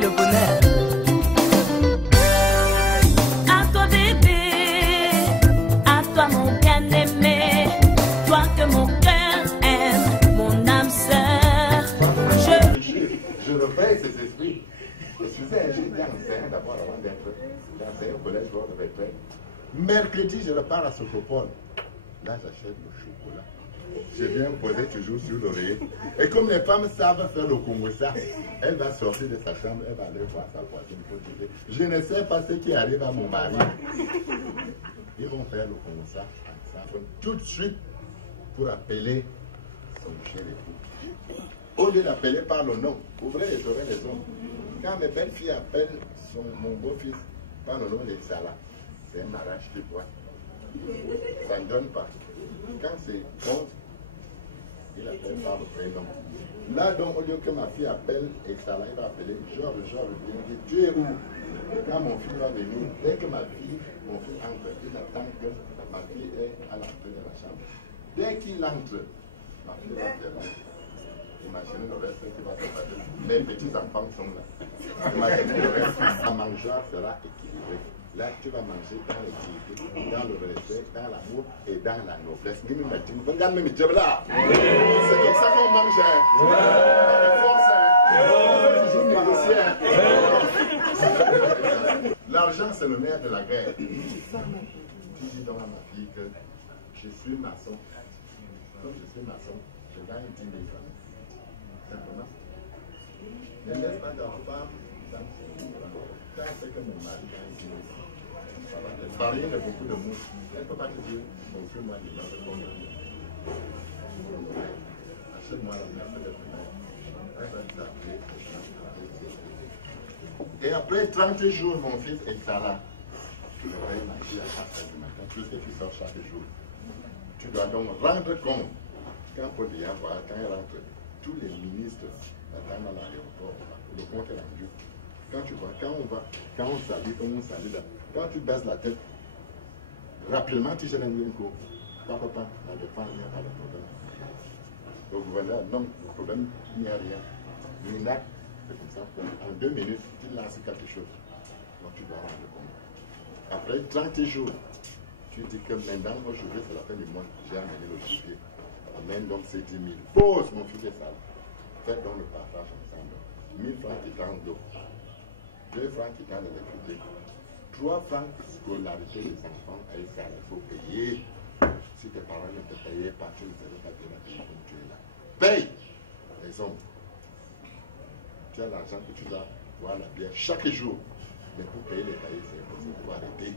et le bonheur. À toi bébé, à toi mon bien-aimé, toi que mon cœur aime, mon âme sœur. Je repaye ces esprits. Je suis j'étais enseignant d'abord avant d'être enseignant au collège de Bétré. Mercredi, je repars à Socopole. Là, j'achète le chocolat. Je viens poser toujours sur l'oreiller. Et comme les femmes savent faire le Congossa, elle va sortir de sa chambre, elle va aller voir sa voisine. Je ne sais pas ce qui arrive à mon mari. Ils vont faire le Congossa ensemble tout de suite pour appeler son cher époux. Au lieu d'appeler par le nom, ouvrez les oreilles des hommes. Quand mes belles filles appellent mon beau-fils par le nom de Salah, c'est un mariage qui voit. Ça ne donne pas. Quand c'est contre, il appelle par le prénom. Là, donc, au lieu que ma fille appelle et Salah, il va appeler Georges, tu es où? Quand mon fils va venir, dès que mon fils entre, il attend que ma fille est à l'entrée de la chambre. Dès qu'il entre, ma fille va faire. Imaginez le reste qui va se passer. Mes petits enfants sont là. Imaginez le reste. La mangeoire sera équilibrée. Là, tu vas manger dans l'équilibre, dans le respect, dans l'amour et dans la noblesse. Regarde mes jobs là. C'est comme ça qu'on mange. L'argent, c'est le nerf de la guerre. Tu dis donc à ma fille que je suis maçon. Comme je suis maçon, je gagne 10 000 francs. Simplement. Ne laisse pas d'enfant dans ce livre. Quand c'est que mon mari gagne 10 000 francs. Marier a beaucoup de mots. Elle ne peut pas te dire, mon fils, moi, il va me combien. Achète-moi la merde de primaire. Elle va t'appeler. Et après 30 jours, mon fils est là. Tu devrais manger à 4 du matin, puisque tu sors chaque jour. Tu dois donc rendre compte. Quand Paul vient voir, quand il rentre, tous les ministres attendent à l'aéroport. Le compte est rendu. Quand tu vois, quand on salue, comme on salue là, quand tu baisses la tête, rapidement tu gères un coup. Papa, la défense, il n'y a pas de problème. Le gouverneur, non, le problème, il n'y a rien. L'INAC, c'est comme ça. En 2 minutes, tu lances quelque chose. Donc tu dois rendre compte. Après 30 jours, tu dis que maintenant, aujourd'hui, c'est la fin du mois, j'ai amené le chiffre. Amène donc ces 10 000. Pose, mon fils, et ça. Faites donc le partage ensemble. 1 000 francs qui tendent d'eau. 2 francs qui tendent d'électricité. 3 francs scolarité des enfants, et ça, il faut payer. Si tes parents ne te payaient pas, tu ne serais pas bien habillé comme tu es là. Paye les hommes. Tu as l'argent que tu dois boire la bière chaque jour. Mais pour payer les cahiers, c'est impossible. Il faut arrêter.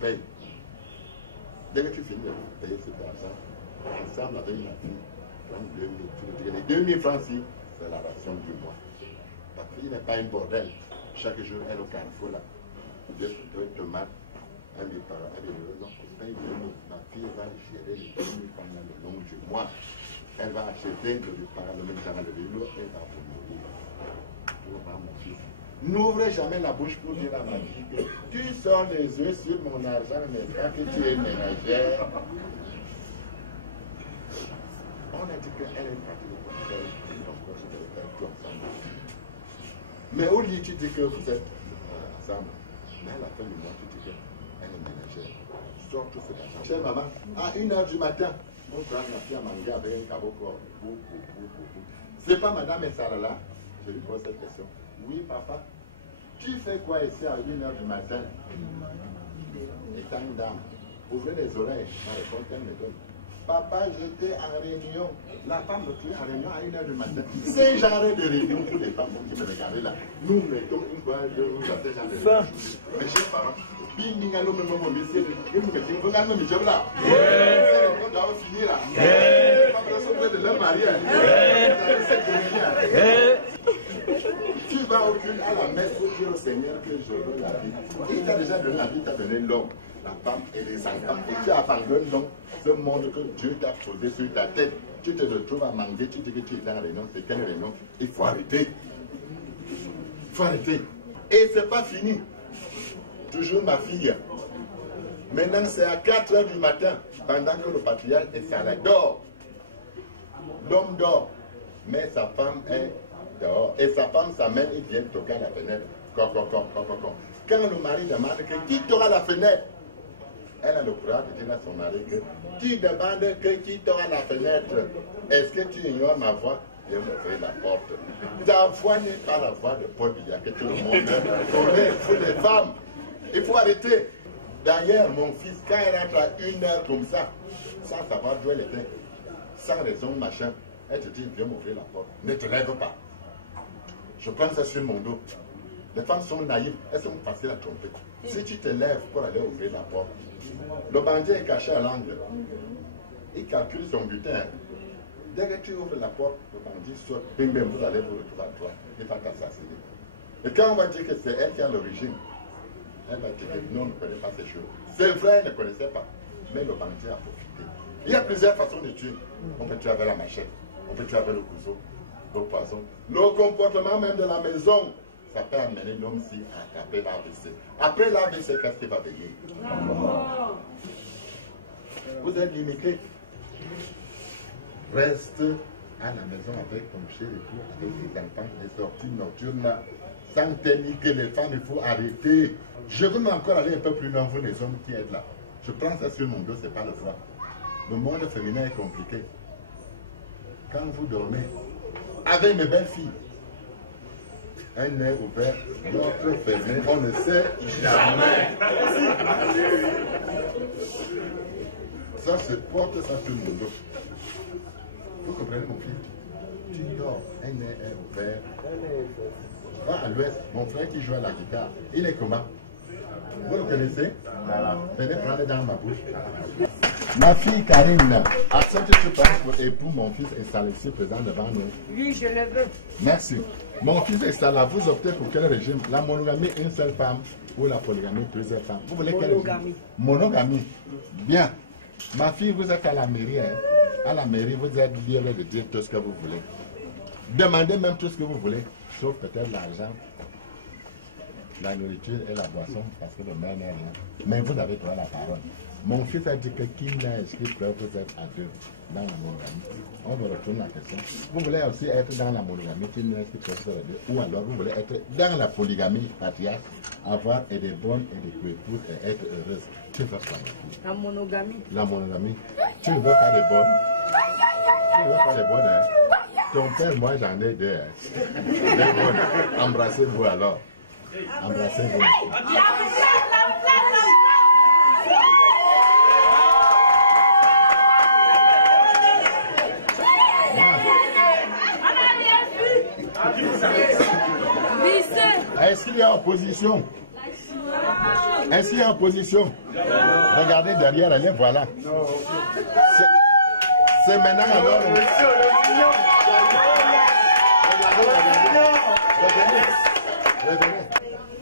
Paye. Dès que tu finis de payer cet argent, ensemble avec la fille, les 2000 francs, c'est la ration du mois. La fille n'est pas un bordel. Chaque jour, elle est au carrefour là. 2 tomates, un des parents, ma fille va gérer les 2000 francs le long du mois. Elle va acheter le médicament de vélo, elle va vous mourir. Tu vois, mon fils. N'ouvrez jamais la bouche pour dire à ma fille que tu sors les yeux sur mon argent, mais pas que tu es ménagère. On a dit qu'elle est partie de conseil, donc on se devait faire tout ensemble. Mais au lit, tu dis que vous êtes ensemble. Mais à la fin du mois, tu dis qu'elle est ménagère. Sors tout cet argent. Chère maman, à 1h du matin, mon frère m'a fait à manger avec un caboclo. C'est pas madame Essara là? Je lui pose cette question. Oui, papa. Tu fais quoi ici à 1h du matin? Étant une dame, ouvrez les oreilles. La réponse, elle me donne. Papa, j'étais en réunion. La femme me tue en réunion à 1h du matin. C'est genre de réunion pour les femmes qui me regardaient là. Nous mettons une fois de nous à ces gens de réunion. Mes chers parents, Bingalo me m'a mis ici. Et vous mettez, regarde mes jobs là. On doit finir là. Pas besoin de leur mariage. Tu vas au culte à la messe pour dire au Seigneur que je veux la vie. Il t'a déjà donné la vie, il t'a donné l'homme, la femme et les enfants. Et tu abandonnes donc ce monde que Dieu t'a posé sur ta tête. Tu te retrouves à manger, tu dis que tu es dans la réunion. C'est quelle réunion? Il faut arrêter. Il faut arrêter. Et c'est pas fini. Toujours ma fille. Maintenant, c'est à 4h du matin, pendant que le patriarche est à la dort. L'homme dort, mais sa femme est dehors. Et sa femme s'amène, il vient toquer à la fenêtre. Quand le mari demande que qui t'aura la fenêtre, elle a le courage de dire à son mari que tu demandes que qui t'aura la fenêtre. Est-ce que tu ignores ma voix? Viens m'ouvrir la porte. Ta voix n'est pas la voix de Paul Biya que tout le monde connaît. Il faut les femmes. Il faut arrêter. D'ailleurs, mon fils, quand il rentre à 1h comme ça, sans savoir d'où elle était, sans raison, machin, elle te dit, viens m'ouvrir la porte. Ne te lève pas. Je prends ça sur mon dos. Les femmes sont naïves, elles sont faciles à tromper. Si tu te lèves pour aller ouvrir la porte, le bandit est caché à l'angle. Il calcule son butin. Dès que tu ouvres la porte, le bandit saute, bing bing, vous allez vous retrouver à toi. Il va t'assassiner. Et quand on va dire que c'est elle qui a l'origine, elle va dire que non, on ne connaît pas ces choses. C'est vrai, elle ne connaissait pas. Mais le bandit a profité. Il y a plusieurs façons de tuer. On peut tuer avec la machette, on peut tuer avec le couteau, le poison. Le comportement même de la maison, ça peut amener l'homme-ci à taper l'AVC. Après l'AVC, qu'est-ce qui va payer? Vous êtes limité. Reste à la maison avec ton chéri et tout, avec les enfants, les sorties nocturnes, sans techniquer les femmes, il faut arrêter. Je veux encore aller un peu plus loin, vous les hommes qui êtes là. Je prends ça sur mon dos, ce n'est pas le droit. Le monde féminin est compliqué. Quand vous dormez avec mes belles filles, un nez ouvert, l'autre fermé, on ne sait jamais. Ça se porte ça sur mon dos. Vous comprenez mon fils? Tu dors, un nez est ouvert. Va à l'ouest, mon frère qui joue à la guitare, il est comment? Vous le connaissez? Venez prendre dans ma bouche. Ma fille Karine, acceptes-tu pour époux mon fils installé ici présent devant nous? Oui, je le veux. Merci. Mon fils installé, vous optez pour quel régime? La monogamie, une seule femme, ou la polygamie, plusieurs femmes? Vous voulez quel régime? Monogamie. Bien. Ma fille, vous êtes à la mairie. Hein? À la mairie, vous êtes libre de dire tout ce que vous voulez. Demandez même tout ce que vous voulez, sauf peut-être l'argent, la nourriture et la boisson, parce que le maire n'est rien. Mais vous avez droit à la parole. Mon fils a dit que qui n'a inscrit preuve, vous êtes à deux dans la monogamie. On me retourne la question. Vous voulez aussi être dans la monogamie, qui n'a inscrit preuve, vous êtes à deux. Ou alors vous voulez être dans la polygamie patriarche, avoir et des bonnes et des coépouses et être heureuse. Tu veux quoi? La monogamie. La monogamie. Tu ne veux pas des bonnes? Tu ne veux pas des bonnes, hein? Ton père, moi j'en ai deux. Hein? Des bonnes. Embrassez-vous alors. Embrassez-vous. Est-ce qu'il y a opposition? Est-ce qu'il y a opposition? Regardez derrière, allez, voilà. C'est maintenant alors.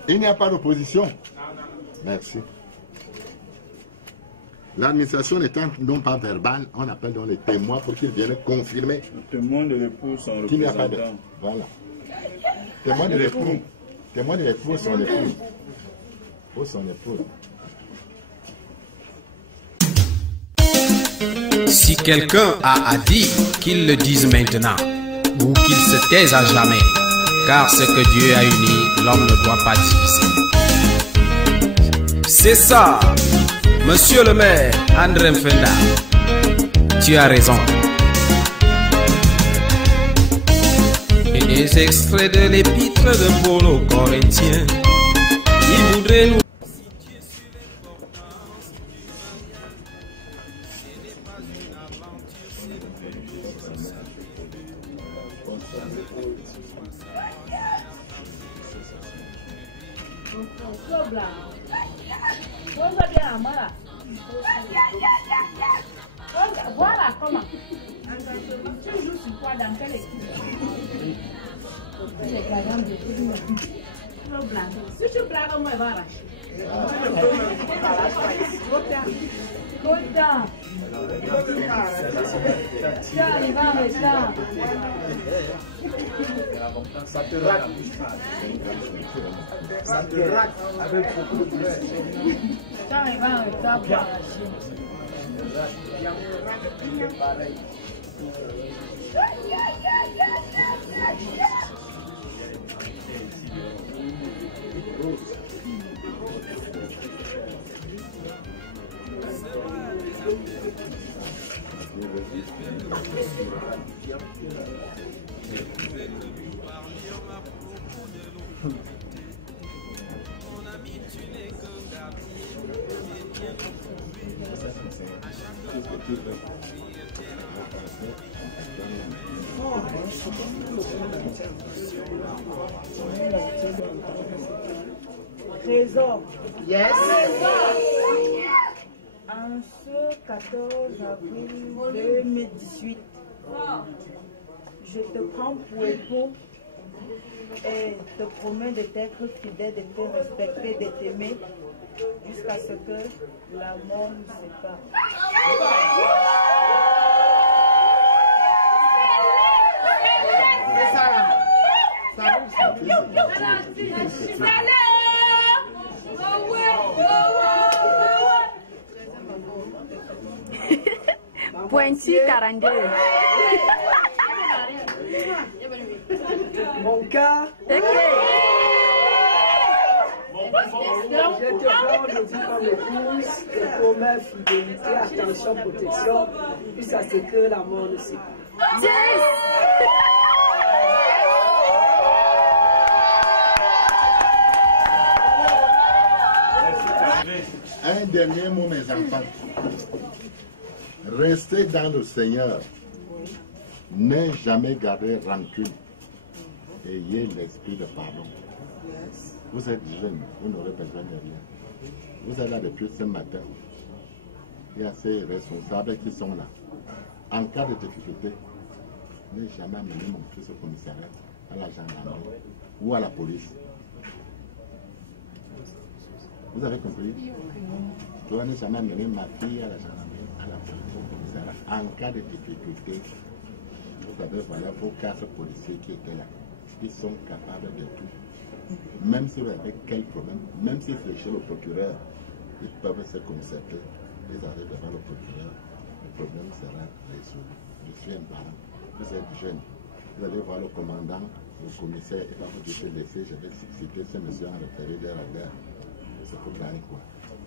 Il n'y a pas d'opposition. Merci. L'administration n'étant non pas verbale, on appelle donc les témoins pour qu'ils viennent confirmer. Le témoin de l'époux, son Qu'il n'y a pas de... représentant. Voilà. Témoin de l'époux. Témoin de l'époux, son épouse. Ou son épouse. Si quelqu'un a à dire, qu'il le dise maintenant, ou qu'il se taise à jamais, car ce que Dieu a uni, l'homme ne doit pas diviser. C'est ça, monsieur le maire, André Mfenda, tu as raison. Et des extraits de l'épître de Paul aux Corinthiens, il voudrait nous... Voilà comment. Tu joues sur quoi, dans quelle équipe? Si tu blagues, moi, elle va arracher. Content. Tiens, il va avec ça. Ça te rate. Ça te rate avec beaucoup de douleur. Tiens, il va avec ça pour arracher. Trésor. Yes. En ce 14 avril 2018, je te prends pour époux et te promets de t'être fidèle, de te respecter, de t'aimer jusqu'à ce que la mort nous sépare. Pointy 42. Mon cœur, je te prends aujourd'hui comme épouse et promets fidélité, attention, protection, jusqu'à ce que la mort ne sépare. Un dernier mot, mes enfants. Restez dans le Seigneur. Ne jamais garder rancune. Ayez l'esprit de pardon. Vous êtes jeunes, vous n'aurez besoin de rien. Vous êtes là depuis ce matin. Il y a ces responsables qui sont là. En cas de difficulté, ne jamais amener mon fils au commissariat, à la gendarmerie ou à la police. Vous avez compris? Je dois ne jamais amener ma fille à la gendarmerie, à la police, au commissariat. En cas de difficulté, vous avez voilà vos 4 policiers qui étaient là. Ils sont capables de tout. Même si vous avez quel problème, même si c'est chez le procureur, ils peuvent se concerter. Ils arrivent devant le procureur. Le problème sera résolu. Je suis un parent. Vous êtes jeune. Vous allez voir le commandant, le commissaire, et va vous dire que laissez, je vais citer ce monsieur en référé de la guerre. C'est pour gagner quoi?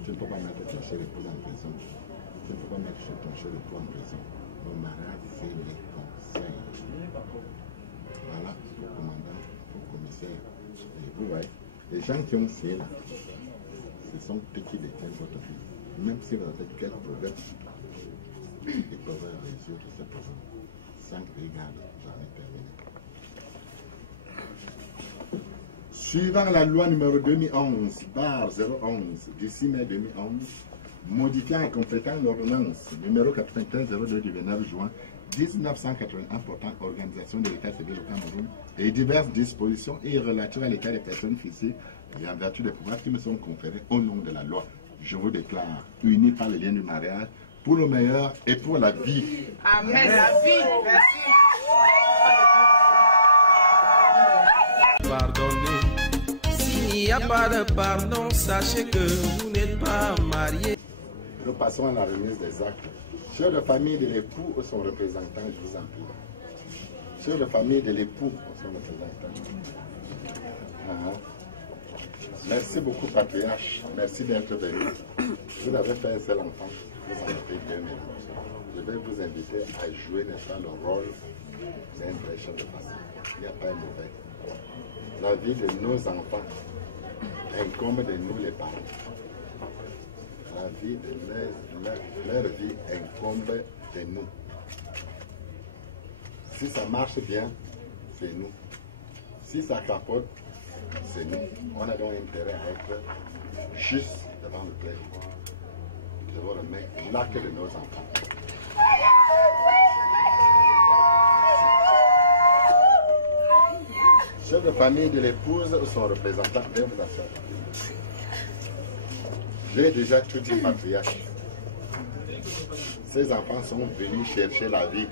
Tu ne peux pas mettre ton cher époux en prison. Tu ne peux pas mettre ton cher époux en prison. Le mariage, c'est les conseils. Voilà, le commandant, le commissaire. Et vous voyez, les gens qui ont signé là, ce sont eux qui détiennent votre vie. Même si vous avez quel problème, ils peuvent résoudre ce problème sans que les gars jamais terminé. Suivant la loi numéro 2011/011 du 6 mai 2011, modifiant et complétant l'ordonnance numéro 93/02 du 29 juin 1981 portant organisation de l'état civil au Cameroun et diverses dispositions et relatives à l'état des personnes physiques et en vertu des pouvoirs qui me sont conférés au nom de la loi, je vous déclare unis par le lien du mariage pour le meilleur et pour la vie. Amen. La vie. Merci. Pardonnez. S'il n'y a pas de pardon, sachez que vous n'êtes pas mariés. Nous passons à la remise des actes. Chers de famille de l'époux ou son représentant, je vous en prie. Chers de famille de l'époux ou son représentant. Merci beaucoup, patriarche. Merci d'être venu. Vous avez fait un seul enfant. Vous en avez bien mérité. Je vais vous inviter à jouer, n'est-ce pas, le rôle d'un vrai chef de famille. Il n'y a pas un mauvais. La vie de nos enfants incombe de nous les parents. La vie de leur vie incombe de nous. Si ça marche bien, c'est nous. Si ça capote, c'est nous. On a donc intérêt à être juste devant le plaid. Je vous remets l'acte de nos enfants. Chef de famille de l'épouse ou son représentant, viens vous asseoir. J'ai déjà tout dit, patriarche. Ces enfants sont venus chercher la vie.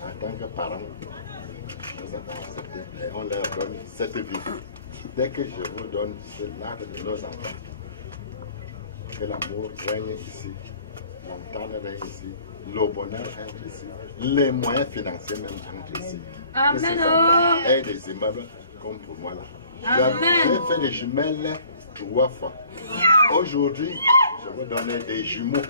En tant que parents, nous avons accepté et on leur donne cette vie. Dès que je vous donne l'acte de nos enfants, que l'amour règne ici Montana règne ici, le bonheur entre ici, les moyens financiers même entre ici. Amen. Et des immeubles comme pour moi là. J'ai fait des jumelles 3 fois. Aujourd'hui, je vais donner des jumeaux.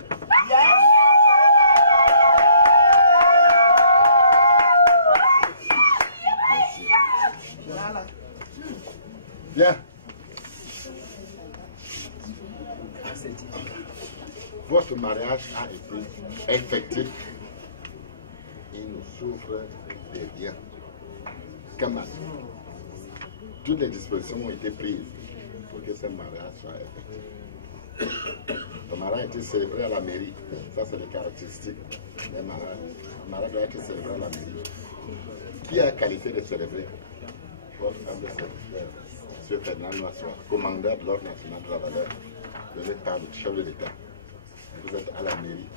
Bien. Votre mariage a été effectif. Il nous souffre des biens. Comme toutes les dispositions ont été prises pour que ce mariage soit effectif. Le mariage a été célébré à la mairie. Ça, c'est les caractéristiques des mariages. Le mariage doit être célébré à la mairie. Qui a la qualité de célébrer? Votre humble serviteur, M. Fernand Noissois, commandant de l'Ordre national de la valeur de l'État, le chef de l'État. Vous êtes à la mairie.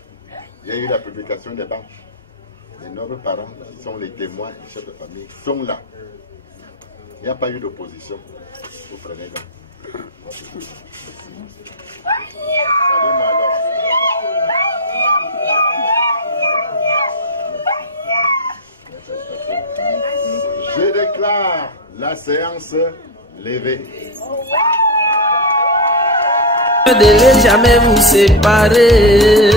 Il y a eu la publication des banques. Les nobles parents, qui sont les témoins, les chefs de famille, sont là. Il n'y a pas eu d'opposition. Vous prenez là. Salut-moi alors. Je déclare la séance levée. Ne devez jamais vous séparer.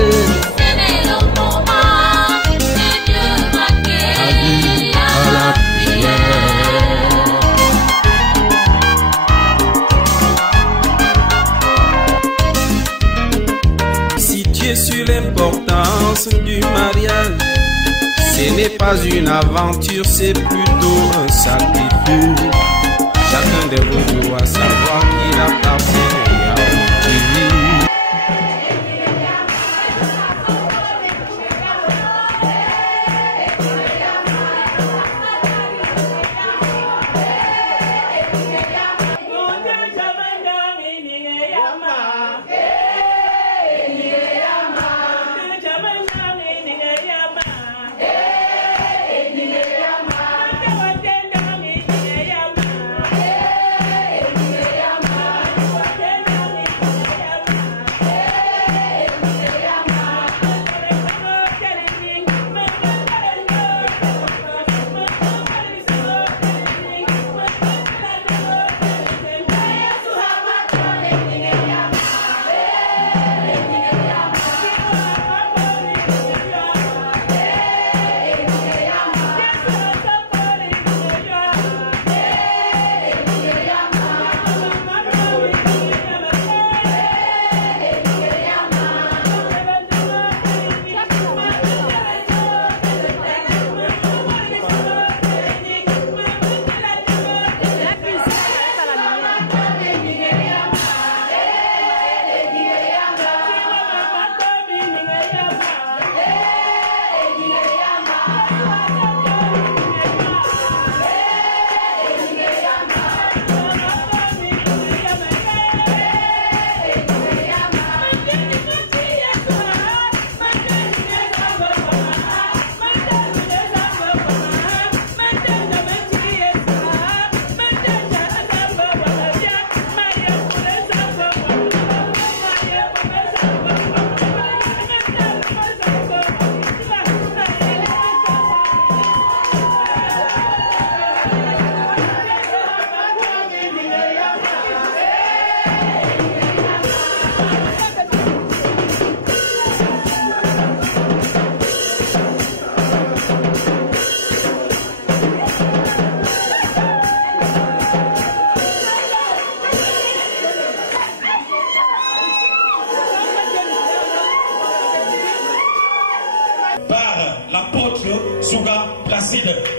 Sur l'importance du mariage, ce n'est pas une aventure, c'est plutôt un sacrifice. Chacun de vous doit savoir qu'il appartient à Dieu.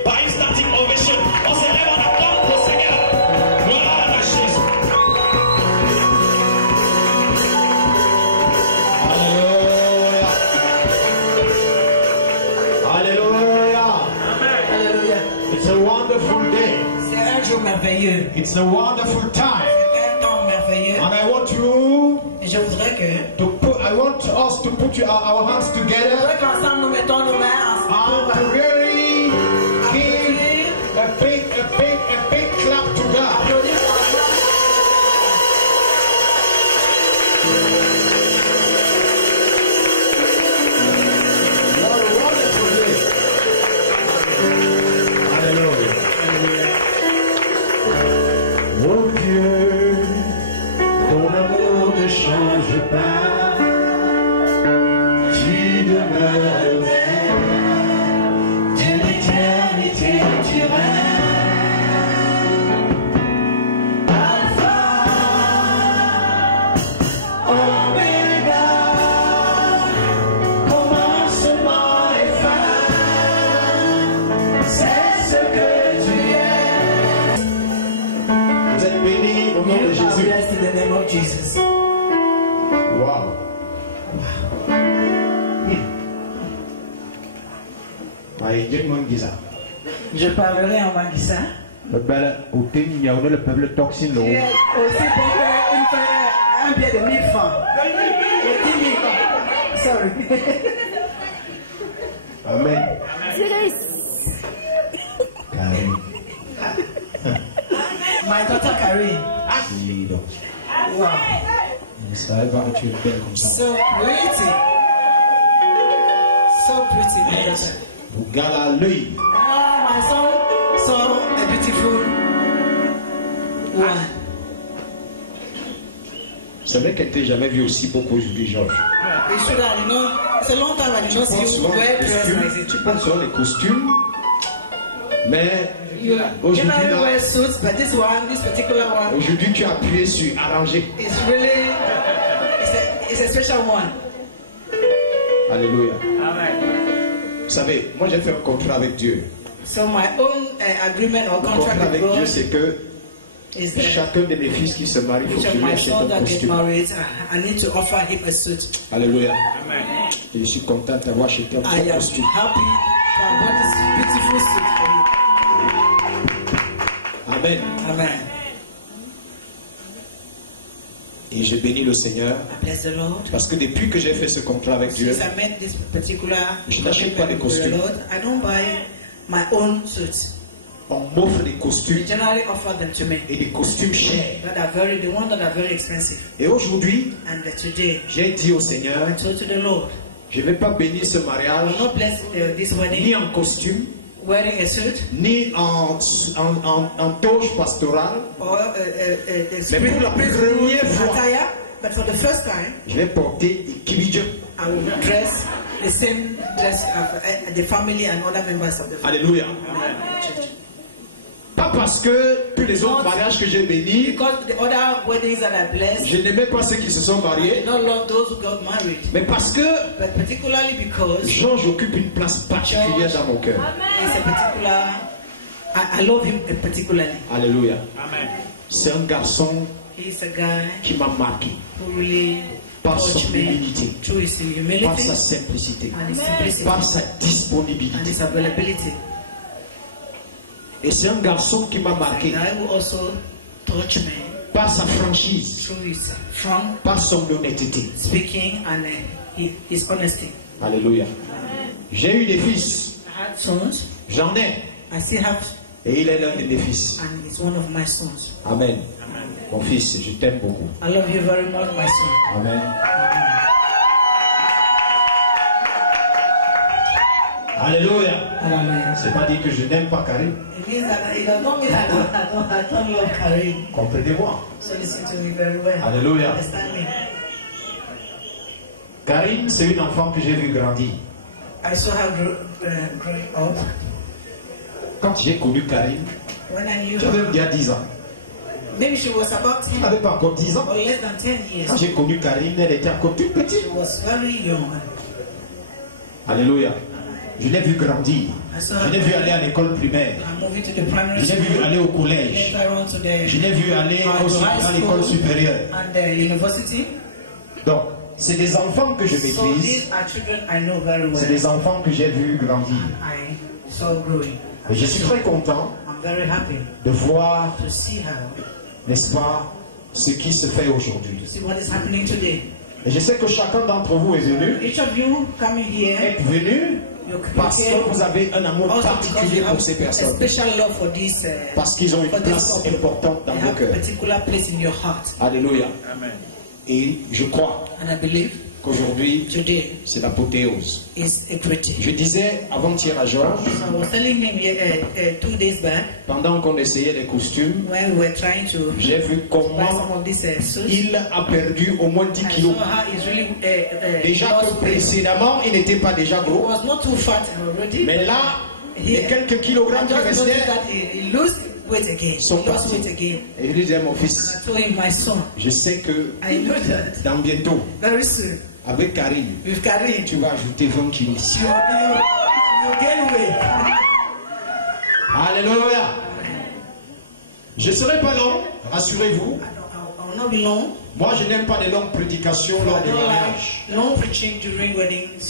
Par une standing ovation, on s'élève en acclame le Seigneur. Gloire à Jésus. Alléluia. Alléluia. It's a wonderful day. C'est un jour merveilleux. It's a wonderful time. C'est un temps merveilleux. And I want you. Et je voudrais que. I want us to put our hands together. Je voudrais qu'ensemble nous mettons nos mains ensemble. And really give a big clap to God. je pars, tu demeures. De l'éternité tu règnes. Alpha, Omega, commencement et fin, c'est ce que tu es. Vous êtes bénis au nom de You are Jésus. blessed in the name of Jesus. Wow. Je parlerai en Mangissa. Le peuple toxine Tu es aussi pour un billet de 1000 francs. Et 10 000 francs. Sorry. Amen. My daughter Karine. Wow. Je ne savais pas que tu es belle comme ça. So pretty. So pretty, my daughter. Regarde à l'œil. Ah, my son saw a beautiful one. C'est vrai qu'elle t'a jamais vu aussi beau qu'aujourd'hui, Georges. You should have, you know, it's a long time I did not see you wear dress like this. Tu penses souvent les costumes, mais You aujourd'hui, generally là, wear suits, but this particular one, aujourd'hui, tu as appuyé sur arranger. it's really, it's a special one. Alléluia. Vous savez, moi j'ai fait un contrat avec Dieu. So my own agreement or Le contract contrat avec with Dieu, God c'est que is that chacun de mes fils qui se marie, il faut each que of je lui my achète sons un that get costume. married, I need to offer him a suit. Alléluia. Et je suis content d'avoir acheté un I beau am costume. happy to have bought this beautiful suit for Amen. you. Amen. Et je bénis le Seigneur I bless the Lord. parce que depuis que j'ai fait ce contrat avec Dieu, Since I made this particular je n'achète pas des agreement with the costumes. Lord, I don't buy my own suits. On m'offre des They costumes generally offer them to me. et des costumes chers. That are very, the ones that are very expensive. Et aujourd'hui, And today, j'ai dit au Seigneur, I told to the Lord, je ne vais pas bénir ce I mariage will not bless this ni wedding en costume, wearing a suit ni en toge pastorale. or a Mais pour la première fois, attire, but for the first time, je vais porter des kibidjo. I will dress the same dress of the family and other members of the family. Alléluia. Amen. Pas parce que tous les autres mariages que j'ai bénis, Because the other weddings that I blessed, je n'aimais pas ceux qui se sont I mariés, did not love those who got married, mais parce que but particularly because Georges occupe une place particulière dans mon cœur. it's a particular, I love him particularly. Alléluia. C'est un garçon He's a guy qui m'a marqué who really par son touched me humilité, through his par humility sa simplicité, and his simplicity par sa and disponibilité. his availability. Et c'est un garçon qui m'a A marqué guy who also touched me par sa franchise, through his frank par son honnêteté. speaking and his honesty. Alléluia. J'ai eu des fils, I had sons, j'en ai, I still have, et il est l'un de mes fils. and he's one of my sons. Amen. Mon fils, je t'aime beaucoup. I love you very much, my son. Amen. Alléluia. Amen. C'est pas dit que je n'aime pas Karim. It means that it does not mean I don't love Karim. Comprenez-moi. So listen to me very well. Alléluia. Understand me. Karim, c'est une enfant que j'ai vu grandir. I saw her growing up. Quand j'ai connu Karim, When I knew j'avais her, il y a 10 ans. maybe she was about Elle n'avait pas encore 10 ans. or less than 10 Quand years. j'ai connu Karim, elle était encore toute petite. She was very young. Alléluia. Je l'ai vu grandir. Je l'ai vu aller à l'école primaire. I'm moving to the primary Je l'ai vu school. aller au collège. Later on to the Je l'ai vu aller à l'école supérieure. and the university. Donc, c'est des enfants que je So maîtrise. these are children I know very C'est well. des enfants que j'ai vu grandir. I saw growing. Et je suis très content I'm very happy de voir, to see her, n'est-ce pas, ce qui se fait aujourd'hui. to see what is happening today. Et je sais que chacun d'entre vous est venu, Each of you coming here, est venu parce que vous avez un amour also because particulier you pour have ces a personnes. special love for this. Parce qu'ils ont une for this place couple. importante dans They vos have a cœurs. particular place in your heart. Alléluia. Et je crois And I believe qu'aujourd'hui, c'est l'apothéose. Je disais avant-hier à Georges, pendant qu'on essayait les costumes, j'ai vu comment il a perdu au moins 10 kilos. Déjà que précédemment, il n'était pas déjà gros. Mais là, les quelques kilogrammes qui restaient sont partis. Et je disais à mon fils, je sais que dans bientôt, avec Karine, tu vas ajouter 20 kilos. Alléluia. Je ne serai pas long, rassurez-vous. Moi, je n'aime pas les longues prédications lors des mariages.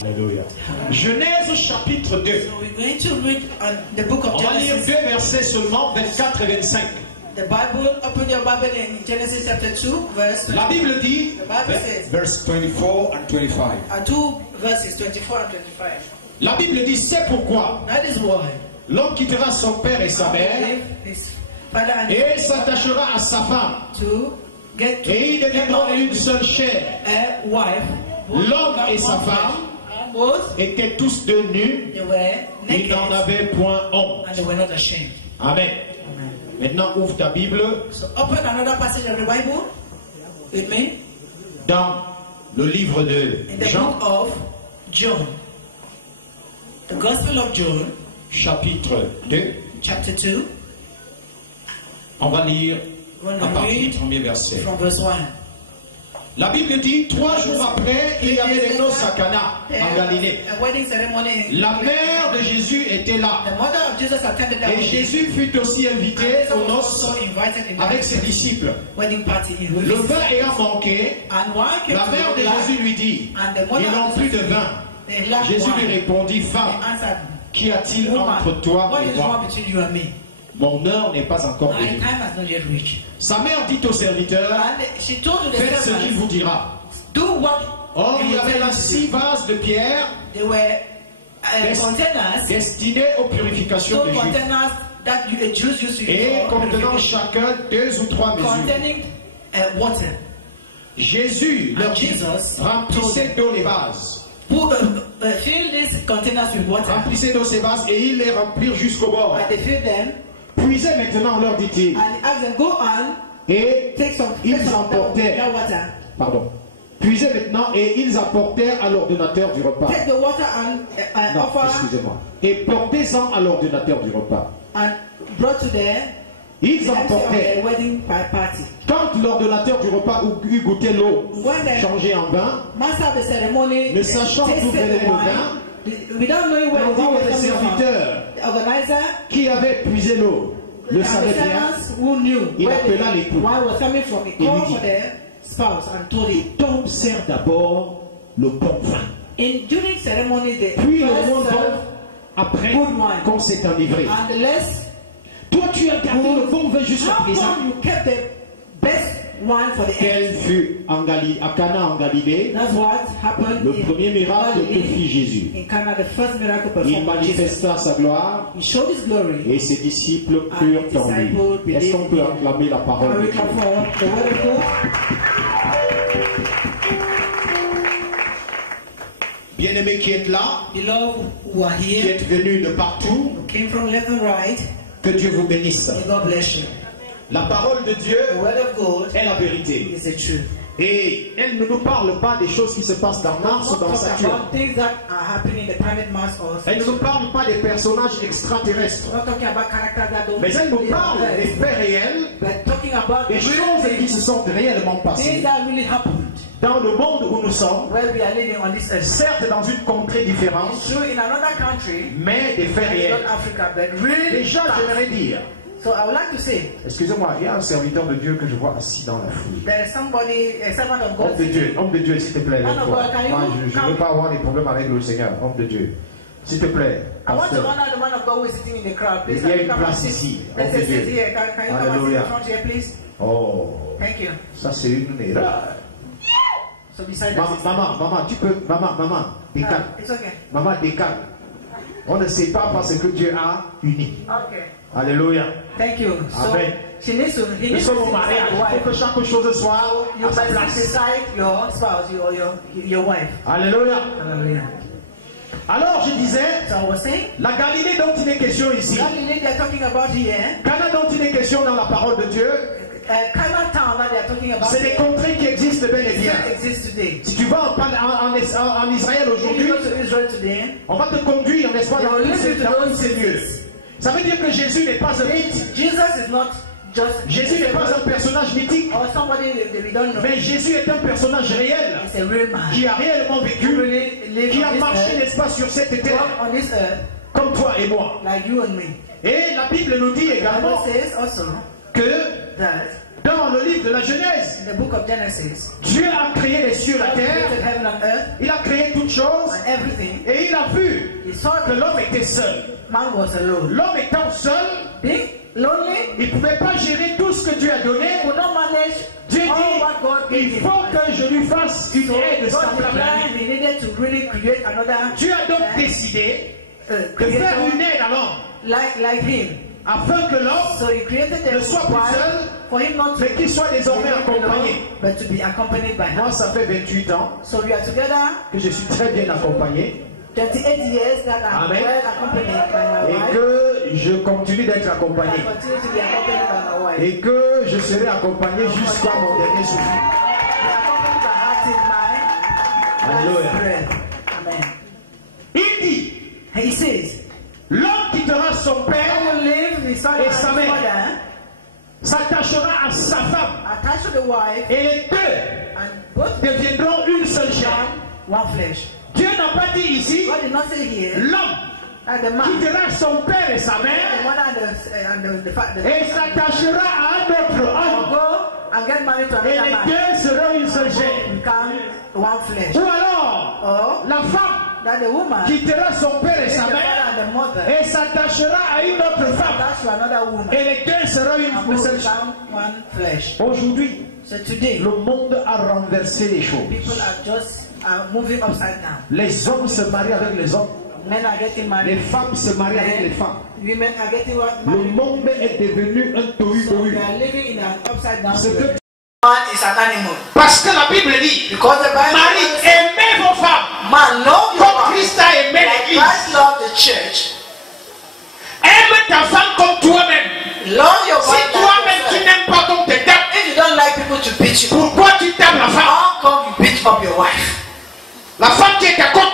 Alléluia. Genèse chapitre 2. On va lire 2 versets seulement, 24 et 25. The Bible, open your Bible in Genesis chapter 2, verse 20. La Bible dit, verse 24 and 25. 2 verses 24 and 25. La Bible dit, c'est pourquoi That is why l'homme quittera son père et sa mère et s'attachera à sa femme. Et ils deviendront une seule chair. L'homme et sa femme étaient tous de nus. Ils n'en avaient point honte. Amen. Maintenant, ouvre ta Bible. So open another passage of the Bible with me. Dans le livre de Jean. Book of John. The Gospel of John. Chapitre 2. Chapter 2. On va lire à partir du premier verset. From verse 1. La Bible dit, 3 jours après, il y avait des noces à Cana, en Galilée. La mère de Jésus était là. Et Jésus fut aussi invité aux noces avec ses disciples. Le vin ayant manqué, la mère de Jésus lui dit, ils n'ont plus de vin. Jésus lui répondit, femme, qu'y a-t-il entre toi et moi? Mon heure n'est pas encore venue. Sa mère dit au serviteur, faites ce qu'il vous dira. Or, il y avait là 6 vases de pierre destinés aux purifications des Juifs et contenant chacun 2 ou 3 mesures. Jésus leur dit, remplissez d'eau les vases. Remplissez d'eau ces vases et ils les remplirent jusqu'au bord. Puisez maintenant, leur dit-il. Et ils emportèrent. Pardon. Puisez maintenant et ils apportèrent à l'ordinateur du repas. Non, excusez-moi. Et portez-en à l'ordinateur du repas. Ils emportèrent. Quand l'ordinateur du repas eut goûté l'eau changée en vin, ne sachant d'où venait le vin, les serviteurs qui avaient puisé l'eau le savaient bien. Il appela l'époux et lui dit, ton sert d'abord le bon vin. Puis le bon vin après qu'on s'est enivré. Toi tu as gardé le bon vin jusqu'à présent. Quel fut à Cana en Galilée le premier miracle que fit Jésus. Il manifesta sa gloire et ses disciples crurent en lui. Est-ce qu'on peut acclamer la parole de Dieu? Bien-aimés qui êtes là, qui êtes venus de partout, que Dieu vous bénisse. La parole de Dieu est la vérité. Et elle ne nous parle pas des choses qui se passent dans Mars ou dans Saturne. Elle ne nous parle pas des personnages extraterrestres. Mais elle nous parle des faits réels, des choses qui se sont réellement passées dans le monde où nous sommes, certes dans une contrée différente, mais des faits réels. Déjà, j'aimerais dire, excusez-moi, il y a un serviteur de Dieu que je vois assis dans la foule. Homme de Dieu, s'il te plaît. Moi, je ne veux pas avoir des problèmes avec le Seigneur. Homme de Dieu, s'il te plaît. Il y a une place ici. Homme de Dieu. Alléluia. Oh, ça c'est une erreur. Maman, tu peux, maman, décale. Maman, décale. On ne sait pas parce que Dieu a uni. Alléluia. Thank you. Amen. Nous sommes au mariage. Il faut que chaque chose soit You à sa must place. decide your spouse, your wife. Alléluia. Hallelujah. Alors je disais, So I was saying, la Galilée dont il est question ici, Galilee they are talking about here, Cana dont il est question dans la parole de Dieu, Cana town that they are talking about c'est des here, contrées qui existent bel et bien. exists today. Si tu vas en Israël If you aujourd'hui, go to Israel today, on va te conduire, n'est-ce pas, dans tous ces lieux. Ça veut dire que Jésus n'est pas un mythe. Jesus is not just Jésus n'est pas un personnage mythique. or somebody that we don't know. Mais Jésus est un personnage réel It's a real man. qui a réellement vécu, qui a marché, n'est-ce pas, sur cette terre, Walk on this earth comme toi et moi. like you and me. Et la Bible nous dit The également Bible says also que that dans le livre de la Genèse, in the book of Genesis, Dieu a créé les cieux, la God terre, created heaven and earth il a créé toutes choses, and everything. et il a vu He saw que that l'homme était seul. man was alone. L'homme étant seul, Being lonely, il ne pouvait pas gérer tout ce que Dieu a donné. could not manage Dieu all what God dit, gave il him. faut que je lui fasse une aide God semblable à lui. decided he needed to really create another Dieu a donc décidé de faire creator une aide à l'homme, like him. afin que l'homme So he created ne the soit plus wife seul, for him not to mais qu'il soit désormais be accompagné. alone, but to be accompanied by her. Moi, ça fait 28 ans So we are together que je suis très bien accompagné 28 years that I'm Amen. well accompanied by my et wife. que je continue d'être I accompagné continue to be accompanied by my wife. et que je serai accompagné jusqu'à mon dernier souffle. We are accompanied by her till my Alléluia. last breath. Amen. Il dit, He says, l'homme quittera son I père will leave his father et and sa his mère, mother, s'attachera à sa femme attached to the wife, et les deux and both deviendront une seule chair. one flesh. Dieu n'a pas dit ici, God did not say here l'homme that the man, quittera son père et sa the mère mother and the father, et s'attachera à un autre will homme go and get married to et another les man. deux seront une seule chair. Become one flesh. Ou alors, Or la femme that the woman quittera son père et leaves the sa father mère and the mother et s'attachera à une autre femme attached to another woman. et les deux seront And une both seule chair. become one flesh. Aujourd'hui, So today, le monde a renversé les choses. people are just moving upside down. Les hommes se marient avec les hommes, Men are getting les married. femmes se marient avec les femmes. Women are getting Le married. monde est devenu un So tohu-bohu. we are living in an upside down Ce que- world. Man is an animal. Parce que la Bible dit, Because the Bible Marie, says, aimez vos femmes man, love your comme wife. Christ a aimé Like l'Église. Christ loved the church. Aime ta femme comme toi-même. Love your Si wife. toi-même Like tu yourself. n'aimes pas qu'on te tape, If you don't like people to beat you, pourquoi tu tapes la femme? how come you beat up your wife? La femme qui est ta côte,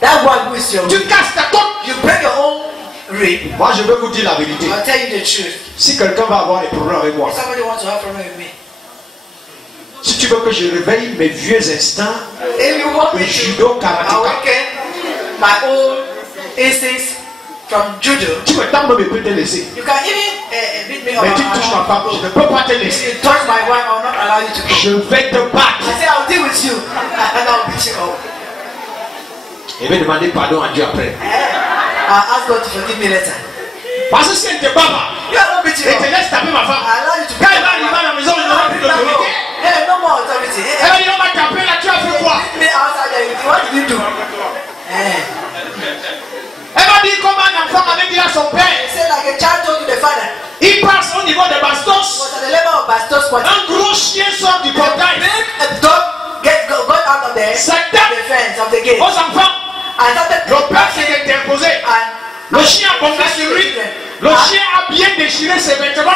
That one who is your tu casses ta côte. you break your own rib. Moi, je vais vous dire la vérité. I'll tell you the truth. Si quelqu'un va avoir des problèmes avec moi, If somebody wants to have a problem with me, si tu veux que je réveille mes vieux instincts if you want de me to judo karatéka, awaken my own instincts from judo, tu me tapes, mais peut te laisser. you can even beat me Mais tu touches ma femme, je ne peux pas te If laisser. you touch my wife, I will not allow you to go. Je vais te battre. I say I'll deal with you and I'll beat you up. Et vais demander pardon à Dieu après. I'll ask God to forgive me later. Parce que si elle te bat pas, You are not beating et up. te laisse taper ma femme, I allow you to quand elle va arriver à la maison, il n'aura plus d'autorité. Hey, no more authority. Elle va dire, on m'a tapé là, tu as fait quoi? Beat me outside there. What did you do? Elle va dire comment un enfant avait dit à son père. They say like a child told to the father. Il passe au niveau des bastos. Was at the level of Bastos quarter. Un gros chien sort du portail. Make a dog got out of there. Ça tape The fence of the gate. aux enfants. And started Le père s'est interposé. Le chien a bombé sur lui. Le chien a bien déchiré ses vêtements.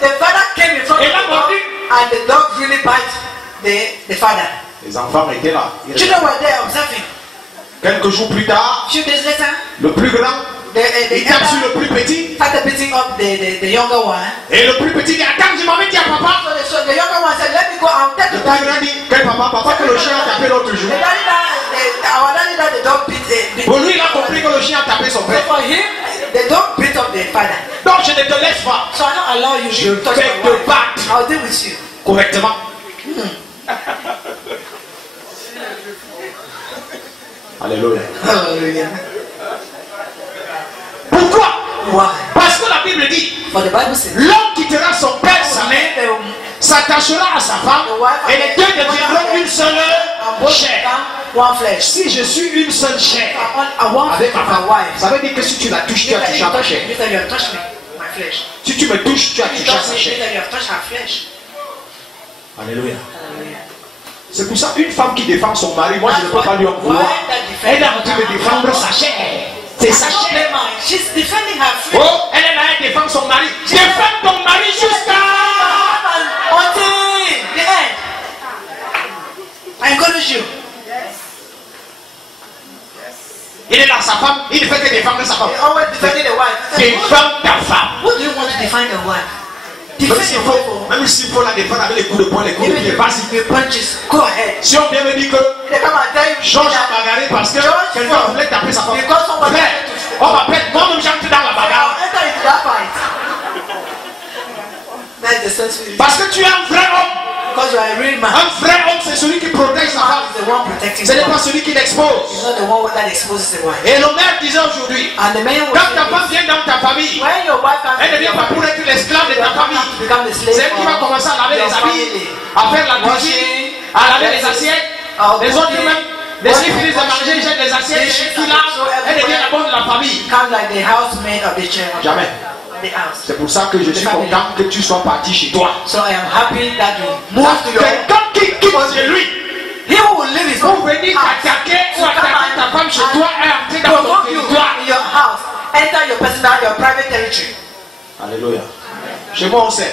So the father came in front of Et là, the dog, mordu. and the dog really bite the father. Les enfants étaient là. Children were there observing. Quelques jours plus tard, Few days later, le plus grand, the il tape sur le elder plus petit. started beating up the younger one. Et le plus petit dit, attends, je m'en vais dire à papa. So the younger one said, let me go and tell Le the plus daddy. grand dit, quel papa? Papa que le chien a tapé l'autre jour. Our daddy that the dog beat. Pour lui, il a compris que le chien a tapé son So père. for him, the dog beat up the father. Donc je ne te laisse pas. So I don't allow you Je to touch vais my te wife. battre I'll deal with you. correctement. Alléluia. Hallelujah. Pourquoi? Why? Parce que la Bible dit, For the Bible says, l'homme quittera son père, sa mère, s'attachera à sa femme, et les deux deviendront une seule chair. One flesh. Si je suis une seule chair I want avec ma my femme, wife. ça veut dire que si tu la touches, tu as touché à ta chair. You said you have touched me. My Si tu me touches, tu as touché sa chair. Alléluia. C'est pour ça une femme qui défend son mari, moi je ne peux pas lui en vouloir. Elle est en train de défendre sa chair. C'est sa chair. Oh, elle est là, elle défend son mari. Défends ton mari jusqu'à... I encourage you. Il est là, sa femme, il ne fait que défendre sa femme. Always defending the wife. Défends ta femme. What do you want to defend the wife? Même s'il faut la défendre avec les coups de poing, les coups de pied, vas-y. Go ahead. Si on vient me dire que Georges a bagarré parce que quelqu'un voulait taper sa femme, frère, on m'appelle, moi-même j'entre dans la bagarre. Parce que tu es un vrai homme. Because you are a real man. Un vrai homme, c'est celui qui protège sa femme. Ce n'est pas celui qui l'expose. Et le maire disait aujourd'hui, quand ta femme vient dans ta famille, elle ne vient pas pour être l'esclave de ta famille. C'est elle qui va commencer à laver les habits, à faire la cuisine, à laver les assiettes. Les autres même, les filles finissent de manger, ils jettent les assiettes, qui lavent, elle devient la bonne de la famille. Jamais. C'est pour ça que je suis content que tu sois parti chez toi. So I am happy that you moved to your home. Quelqu'un qui quitte chez lui, he will leave his home. Pour venir t'attaquer ou attaquer ta femme chez toi et entrer dans ton territoire. In your house, enter your personal, your private territory. Alléluia. Chez moi on sait.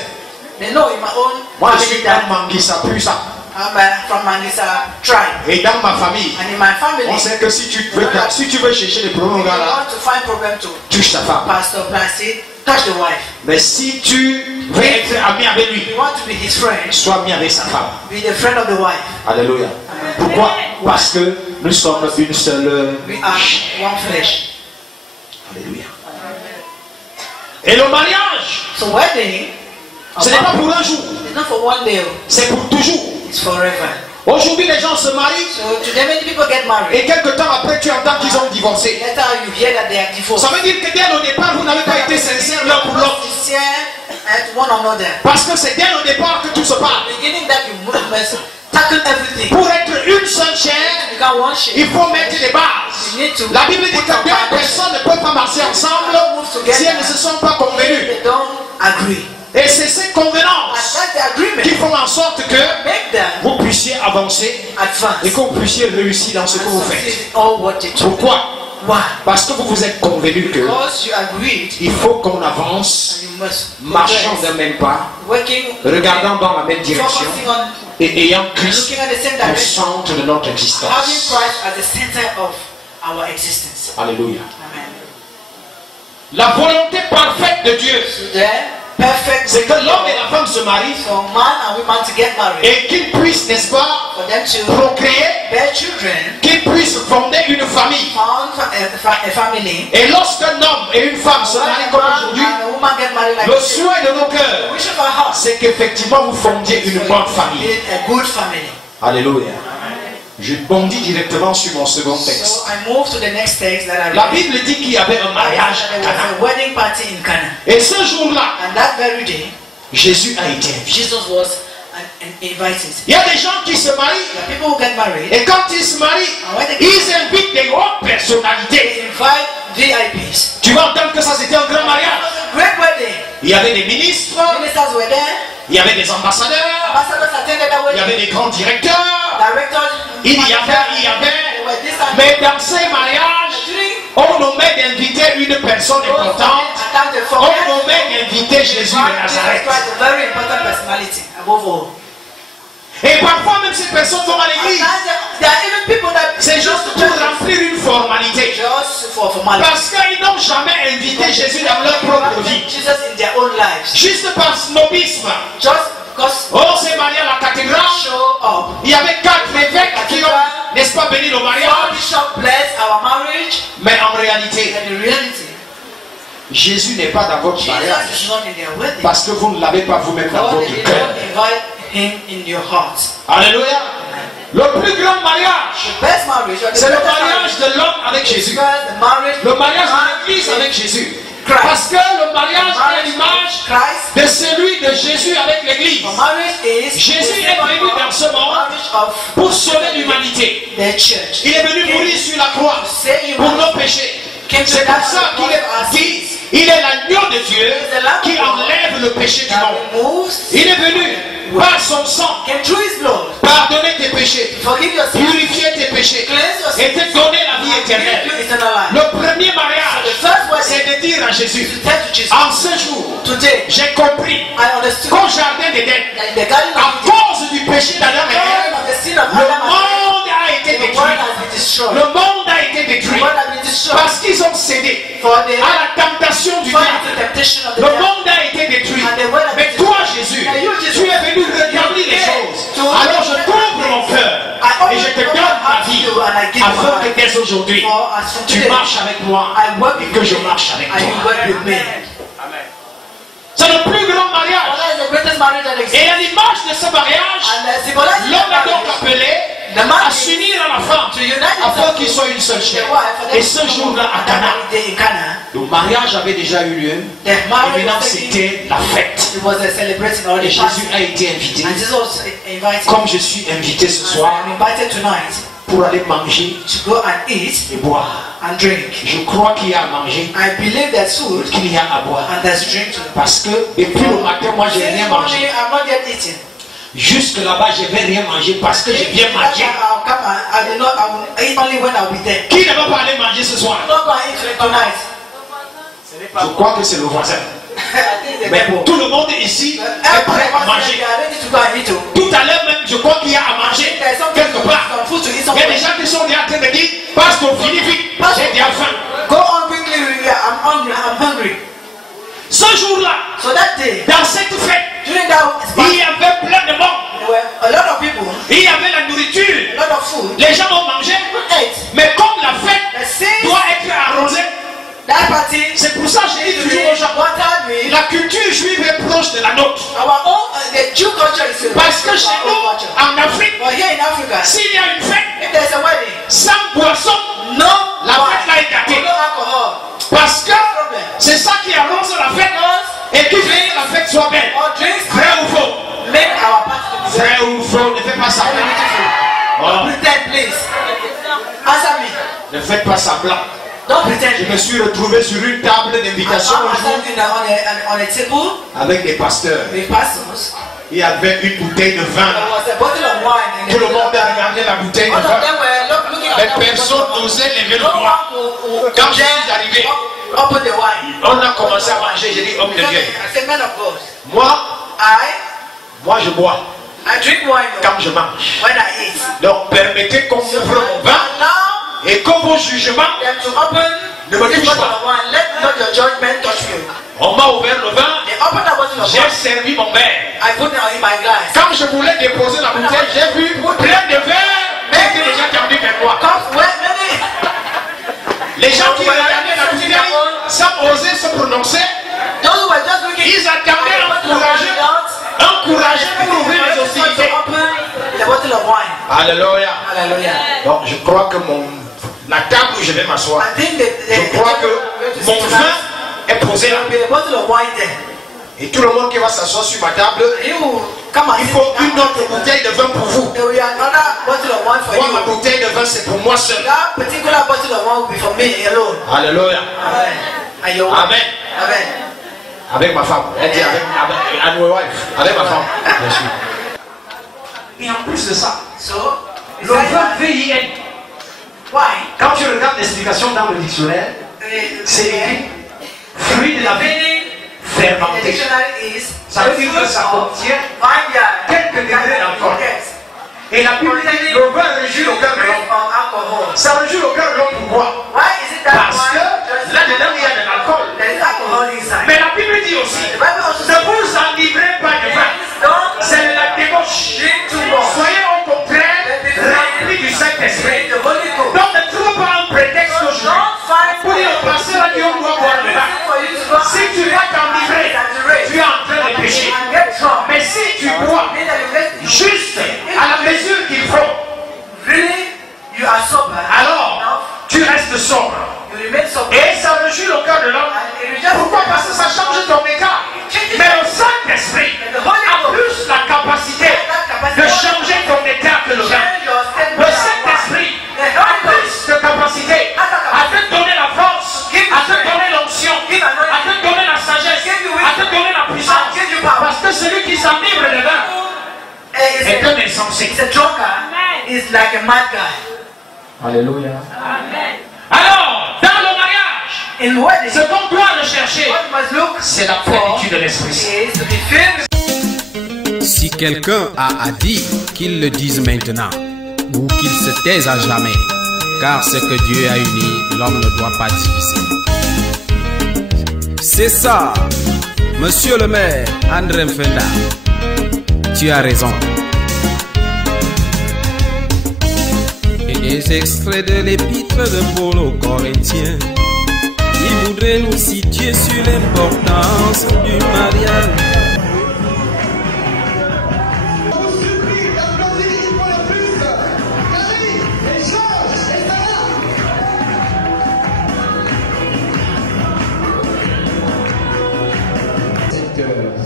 They know in my own. Moi je suis dans Manguissa, plus ça. I'm from Manguissa tribe. Et dans ma famille, and in my family, on sait que si tu veux chercher des problèmes là, want to find problem to touche ta femme. Pastor Placid, touch the wife. Mais si tu veux être ami avec lui, you want to be his friend, sois ami avec sa femme. Be the friend of the wife. Alléluia. Pourquoi? Parce que nous sommes une seule. We are one flesh. Alléluia. Et le mariage, so wedding, ce n'est pas pour un jour. It's not for one day. C'est pour toujours. It's forever. Aujourd'hui, les gens se marient. So today many people get married. Et quelques temps après, tu entends qu'ils ont divorcé. Later you hear that they are divorced. Ça veut dire que dès le départ, vous n'avez pas été sincères l'un pour l'autre. Parce que c'est dès le départ que tout se passe. Pour être une seule chair, il faut mettre les bases. La Bible dit que deux personnes ne peuvent pas marcher ensemble si elles ne se sont pas convenues. Et c'est ces convenances qui font en sorte que vous puissiez avancer et que vous puissiez réussir dans ce que vous faites. Pourquoi? Parce que vous vous êtes convenu que il faut qu'on avance, marchant d'un même pas, regardant dans la même direction et ayant Christ au centre de notre existence. Alléluia. La volonté parfaite de Dieu, c'est que l'homme et la femme se marient et qu'ils puissent, n'est-ce pas, procréer, qu'ils puissent fonder une famille. Et lorsqu'un homme et une femme se marient comme aujourd'hui, le souhait de nos cœurs, c'est qu'effectivement vous fondiez une bonne famille. Alléluia. Je bondis directement sur mon second texte. La Bible dit qu'il y avait un mariage à Cana. Et ce jour-là, Jésus a été invité. Il y a des gens qui se marient. Et quand ils se marient, ils invitent des grandes personnalités. Tu vas entendre que ça c'était un grand mariage. Il y avait des ministres. Il y avait des ambassadeurs. Il y avait des grands directeurs. Il y avait. Mais dans ces mariages, on nommait d'inviter une personne importante. On nommait d'inviter Jésus de Nazareth. Et parfois même ces personnes vont à l'église. C'est juste pour remplir une formalité. Parce qu'ils n'ont jamais invité Jésus dans leur propre vie. Juste par snobisme. Oh, c'est marié à la cathédrale. Il y avait 4 évêques qui ont, n'est-ce pas, béni le mariage. Mais en réalité, Jésus n'est pas dans votre mariage. Parce que vous ne l'avez pas vous-même dans votre cœur. Alléluia. Le plus grand mariage, c'est le mariage de l'homme avec Jésus. Le mariage de l'église avec Jésus. Parce que le mariage est l'image de celui de Jésus avec l'église. Jésus est venu dans ce monde pour sauver l'humanité. Il est venu mourir sur la croix pour nos péchés. C'est pour ça qu'il est dit Il est l'agneau de Dieu qui enlève le péché du monde. Il est venu par son sang pardonner tes péchés, purifier tes péchés et te donner la vie éternelle. Le premier mariage, c'est de dire à Jésus, en ce jour, j'ai compris qu'au jardin d'Éden, à cause du péché d'Adam et Ève, le monde a été détruit. Le monde a été détruit parce qu'ils ont cédé à la tentation du diable. Le monde a été détruit. Mais toi, Jésus, tu es venu regarder les choses. Alors je t'ouvre mon cœur et je te donne ma vie afin que dès aujourd'hui, tu marches avec moi et que je marche avec toi. C'est le plus grand mariage. Et à l'image de ce mariage, l'homme est donc appelé à s'unir à la femme afin qu'ils soient une seule chair. Et ce jour-là à Cana, le mariage avait déjà eu lieu. Et maintenant c'était la fête. Et Jésus a été invité. Comme je suis invité ce soir pour aller manger et boire. Je crois qu'il y a à manger, qu'il y a à boire. Parce que depuis le matin, moi je n'ai rien mangé. Jusque là-bas, je ne vais rien manger parce que je viens manger. Qui ne va pas aller manger ce soir? Je crois que c'est le voisin. Mais pour tout le monde ici est prêt à manger. Tout à l'heure même, je crois qu'il y a à manger quelque part. Il y a des gens qui sont en train de dire, Pasteur, finis vite, j'ai déjà faim. Go on quickly, I'm hungry. Ce jour-là, dans cette fête, il y avait plein de monde. Il y avait la nourriture. Les gens ont mangé. Mais comme la fête doit être arrosée, c'est pour ça que j'ai dit toujours aux gens, la culture juive est proche de la nôtre. Parce que chez nous, en Afrique, s'il y a une fête, sans boisson, la fête là est gâtée. Parce que c'est ça qui arrose la fête et qui fait que la fête soit belle. Vrai ou faux? Vrai ou faux? Ne faites pas semblant. Ne faites pas semblant. Je me suis retrouvé sur une table d'invitation avec des pasteurs. Il y avait une bouteille de vin. Tout le monde a regardé la bouteille de vin. Mais personne n'osait lever le doigt. Quand je suis arrivé, on a commencé à manger. J'ai dit, homme de Dieu, moi je bois quand je mange. Donc permettez qu'on ouvre mon vin et que vos jugements ne me touchent pas. On m'a ouvert le vin, j'ai servi mon verre. Quand je voulais déposer la bouteille, j'ai vu plein de verres qui étaient déjà tendus vers moi. Les gens qui regardaient la bouteille sans oser se prononcer, ils attendaient encouragés pour ouvrir les hostilités. Alléluia. Donc je crois que la table où je vais m'asseoir, je crois que mon vin est posé là. Et tout le monde qui va s'asseoir sur ma table, il faut une autre bouteille de vin pour vous. Moi, ma bouteille de vin, c'est pour moi seul. Alléluia. Amen. Avec ma femme. Elle dit avec ma femme. Bien sûr. Et en plus de ça, le vin VIN, quand tu regardes l'explication dans le dictionnaire, c'est écrit fruit de la vie fermenté. Ça veut dire que ça contient quelques degrés d'alcool. Et la Bible dit le vin réjouit le cœur de l'homme. Ça réjouit le cœur de l'homme pourquoi? Parce que là-dedans il y a de l'alcool. Mais la Bible dit aussi ne vous enivrez pas de vin. C'est la débauche. Soyez au contraire remplis du Saint-Esprit. Donc ne trouve pas un prétexte aujourd'hui pour dire au pasteur à Dieu on doit boire le vin. Si tu vas t'enivrer, tu es en train de pécher. Mais si tu bois juste à la mesure qu'il faut, alors tu restes sobre. Et ça réjouit le cœur de l'homme. Pourquoi? Parce que ça change ton état. Alléluia. Amen. Alors, dans le mariage, ce qu'on doit rechercher, c'est la plénitude de l'Esprit Saint. Si quelqu'un a à dire, qu'il le dise maintenant, ou qu'il se taise à jamais, car ce que Dieu a uni, l'homme ne doit pas diviser. C'est ça, monsieur le maire, André Mfenda, tu as raison. Et des extraits de l'épître de Paul aux Corinthiens, il voudrait nous situer sur l'importance du mariage.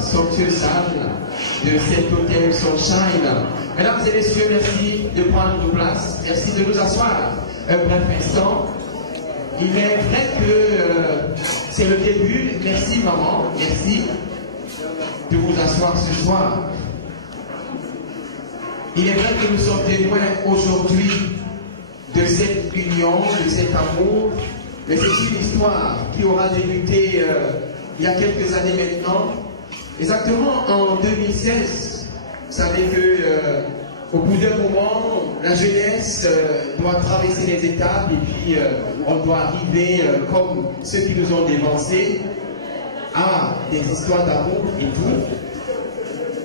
Somptueuse salle de cet hôtel Sunshine. Mesdames et messieurs, merci de prendre nos places. Merci de nous asseoir un bref instant. Il est vrai que c'est le début. Merci maman, merci de vous asseoir ce soir. Il est vrai que nous sommes témoins aujourd'hui de cette union, de cet amour. Mais c'est une histoire qui aura débuté il y a quelques années maintenant. Exactement en 2016, vous savez que au bout d'un moment, la jeunesse doit traverser les étapes et puis on doit arriver comme ceux qui nous ont dévancés à des histoires d'amour et tout.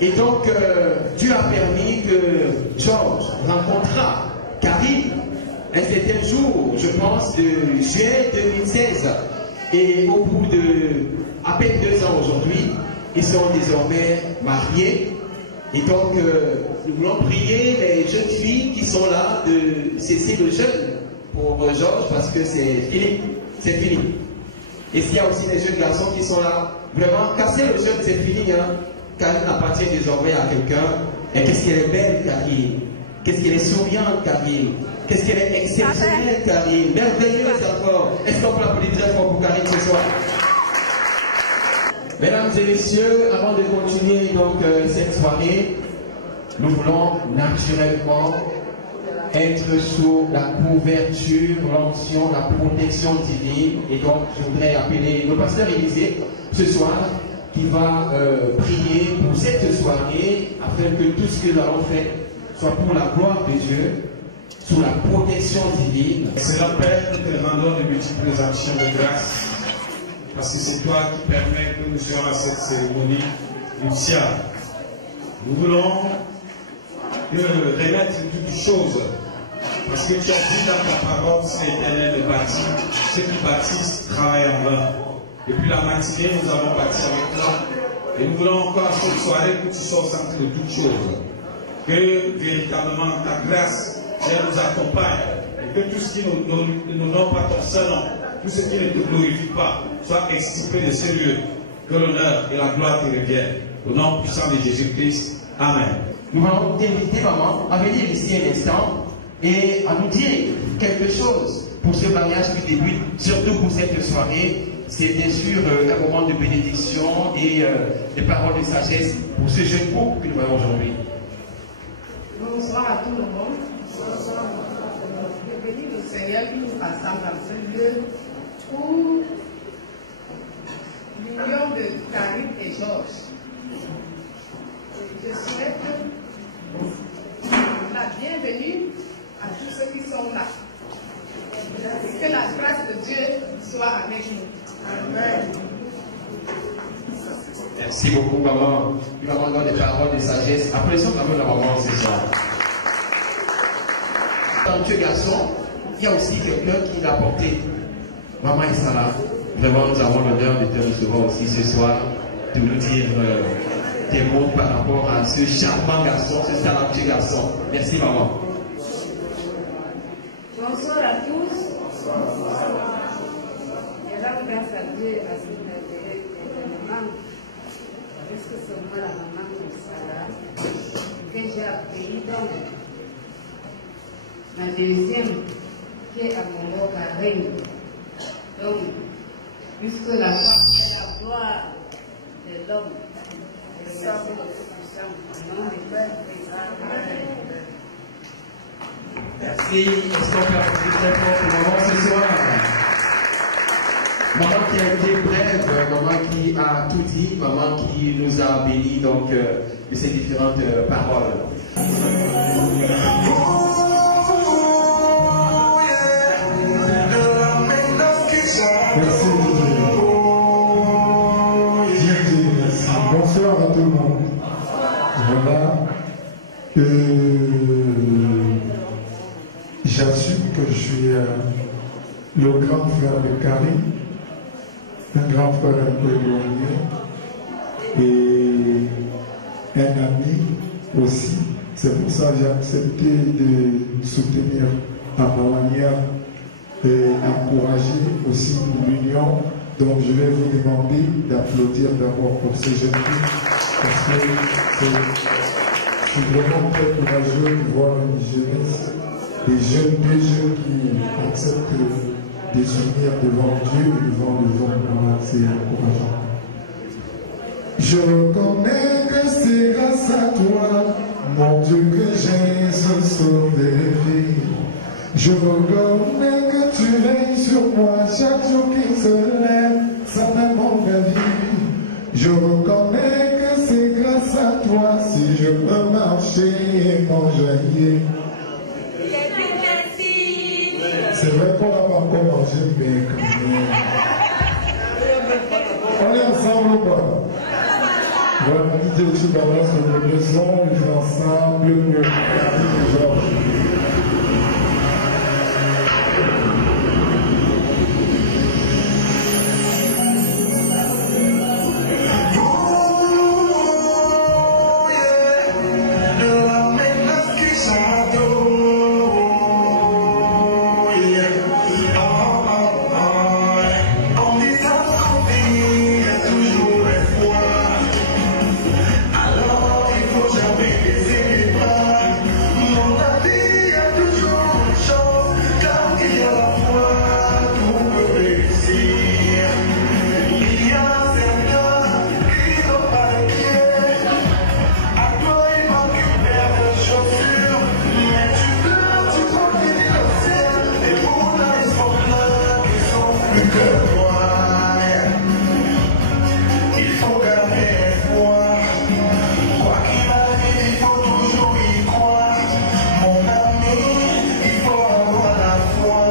Et donc Dieu a permis que George rencontra Karine un certain jour, je pense de juillet 2016. Et au bout de à peine 2 ans aujourd'hui, ils sont désormais mariés. Et donc, nous voulons prier les jeunes filles qui sont là de cesser le jeûne pour Georges parce que c'est fini. C'est fini. Et s'il y a aussi des jeunes garçons qui sont là, vraiment, casser le jeûne, c'est fini. Hein? Karine appartient désormais à quelqu'un. Et qu'est-ce qu'elle est belle, Karine. Qu'est-ce qu'elle est souriante, Karine. Qu'est-ce qu'elle est exceptionnelle, Karine. Merveilleuse encore. Est-ce qu'on peut applaudir très fort pour Karine ce soir? Mesdames et messieurs, avant de continuer donc cette soirée, nous voulons naturellement être sous la couverture, l'onction, la protection divine. Et donc, je voudrais appeler le pasteur Élisée ce soir qui va prier pour cette soirée afin que tout ce que nous allons faire soit pour la gloire de Dieu, sous la protection divine. C'est la Père que te rendons de multiples actions de grâce. Parce que c'est toi qui permets que nous soyons à cette cérémonie nuptiale. Nous voulons te remettre toutes choses. Parce que tu as dit dans ta parole, c'est l'Éternel de bâtir. Ceux qui bâtissent travaillent en vain. Depuis la matinée, nous avons bâti avec toi. Et nous voulons encore cette soirée que tu sois au centre de toutes choses. Que véritablement ta grâce nous accompagne. Et que tout ce qui ne n'ont pas ton seul nom, tout ce qui ne te glorifie pas, soit extirpé de ce lieu. Que l'honneur et la gloire te reviennent. Au nom puissant de Jésus-Christ. Amen. Nous allons t'inviter, maman, à venir ici un instant et à nous dire quelque chose pour ce mariage qui débute, surtout pour cette soirée. C'est bien sûr un moment de bénédiction et des paroles de sagesse pour ce jeune couple que nous voyons aujourd'hui. Bonsoir à tout le monde. Je bénis le Seigneur qui nous rassemble dans ce lieu pour l'union de Karine et Georges. Je souhaite la bienvenue à tous ceux qui sont là. Et que la grâce de Dieu soit avec nous. Amen. Merci beaucoup, maman. Nous avons donné des paroles de sagesse. Applaudissons quand même la maman ce soir. Dans ce garçon, il y a aussi quelqu'un qui l'a porté. Maman Issala, vraiment nous avons l'honneur de te recevoir aussi ce soir, de nous dire des mots par rapport à ce charmant garçon, ce talentueux garçon. Merci maman. Bonsoir à tous. Je rends grâce à Dieu à ce événement, puisque c'est moi la maman de Sarah, que j'ai accueilli donc ma deuxième qui est à mon mot Karine. Donc, puisque la femme est la gloire de l'homme, je remercie le Tout-Puissant au nom du Père et Merci. Est-ce qu'on peut applaudir très fort pour maman ce soir? Maman qui a été brève, maman qui a tout dit, maman qui nous a bénis donc de ces différentes paroles. Merci. Bonsoir à tout le monde. Voilà. J'assume que je suis le grand frère de Carrie, un grand frère un peu éloigné et un ami aussi. C'est pour ça que j'ai accepté de soutenir à ma manière et encourager aussi l'union. Donc je vais vous demander d'applaudir d'abord pour ces jeunes filles parce que c'est vraiment très courageux de voir une jeunesse, des jeunes qui acceptent de s'unir devant Dieu et devant le monde. C'est encourageant. Je reconnais que c'est grâce à toi, mon Dieu, que j'ai ce sauvé vie. Je reconnais que tu règnes sur moi chaque jour qui se lève, sans même ma vie. Je reconnais que c'est grâce à toi si je peux marcher et m'enjailler. C'est vrai qu'on n'a pas encore mangé, mais quand même. On est ensemble ou pas? Voilà, Didier, tu balances le son, on est ensemble, le Georges. Mon ami, il faut avoir la foi.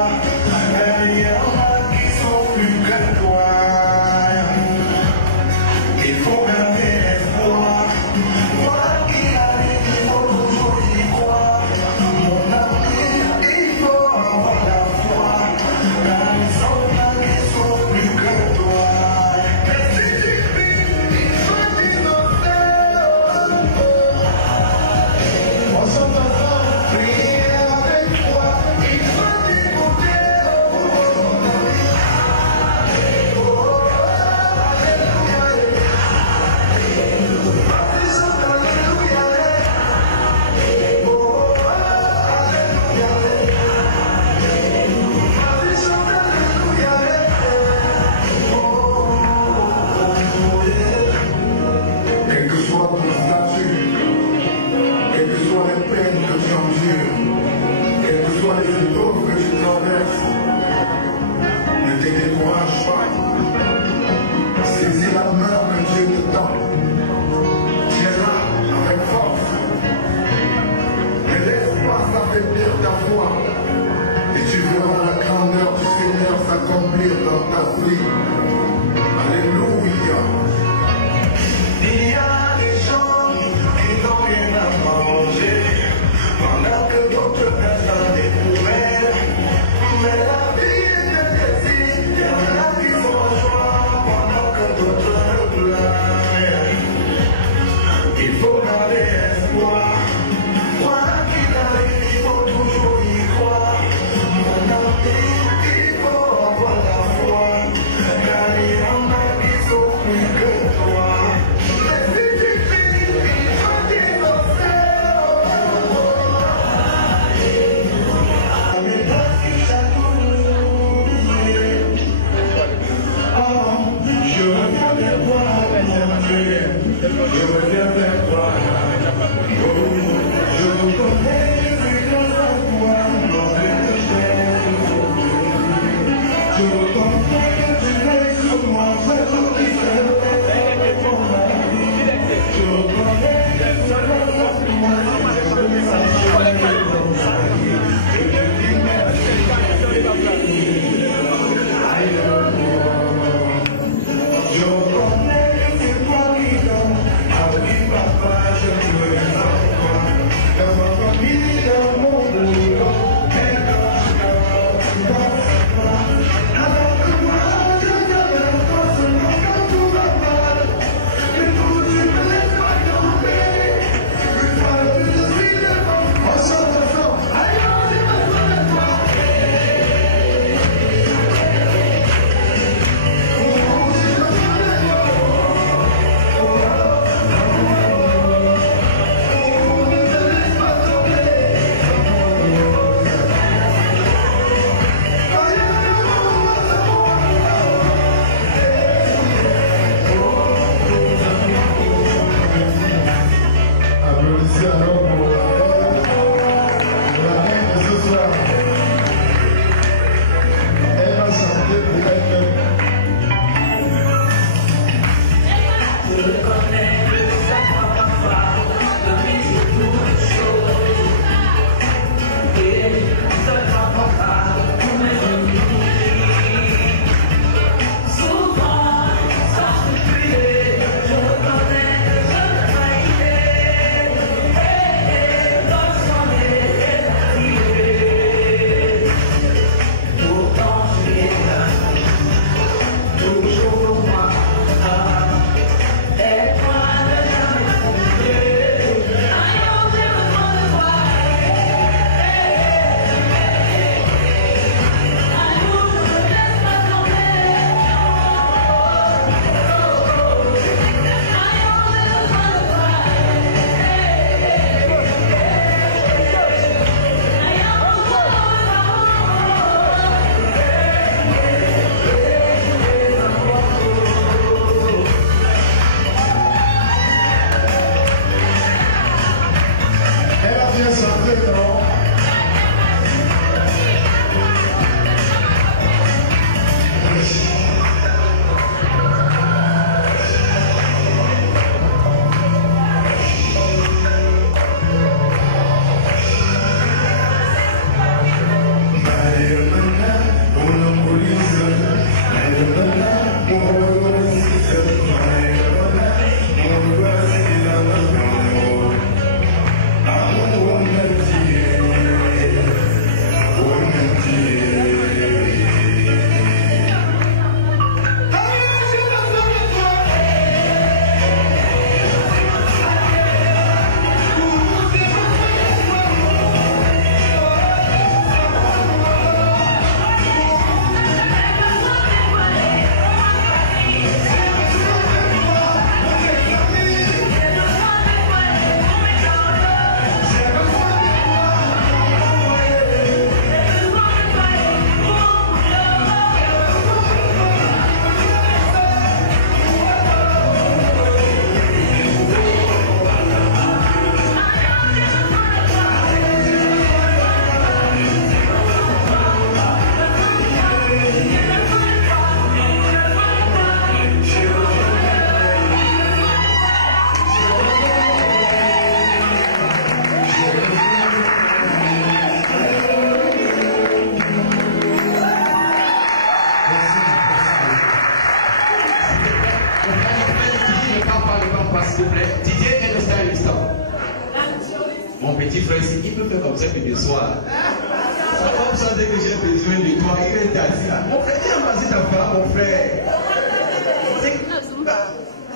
petit frère, il peut faire comme ça que de soir. Ça va me sentir que j'ai besoin de toi. Il est assis là. Mon frère, il a passé ta femme, mon frère.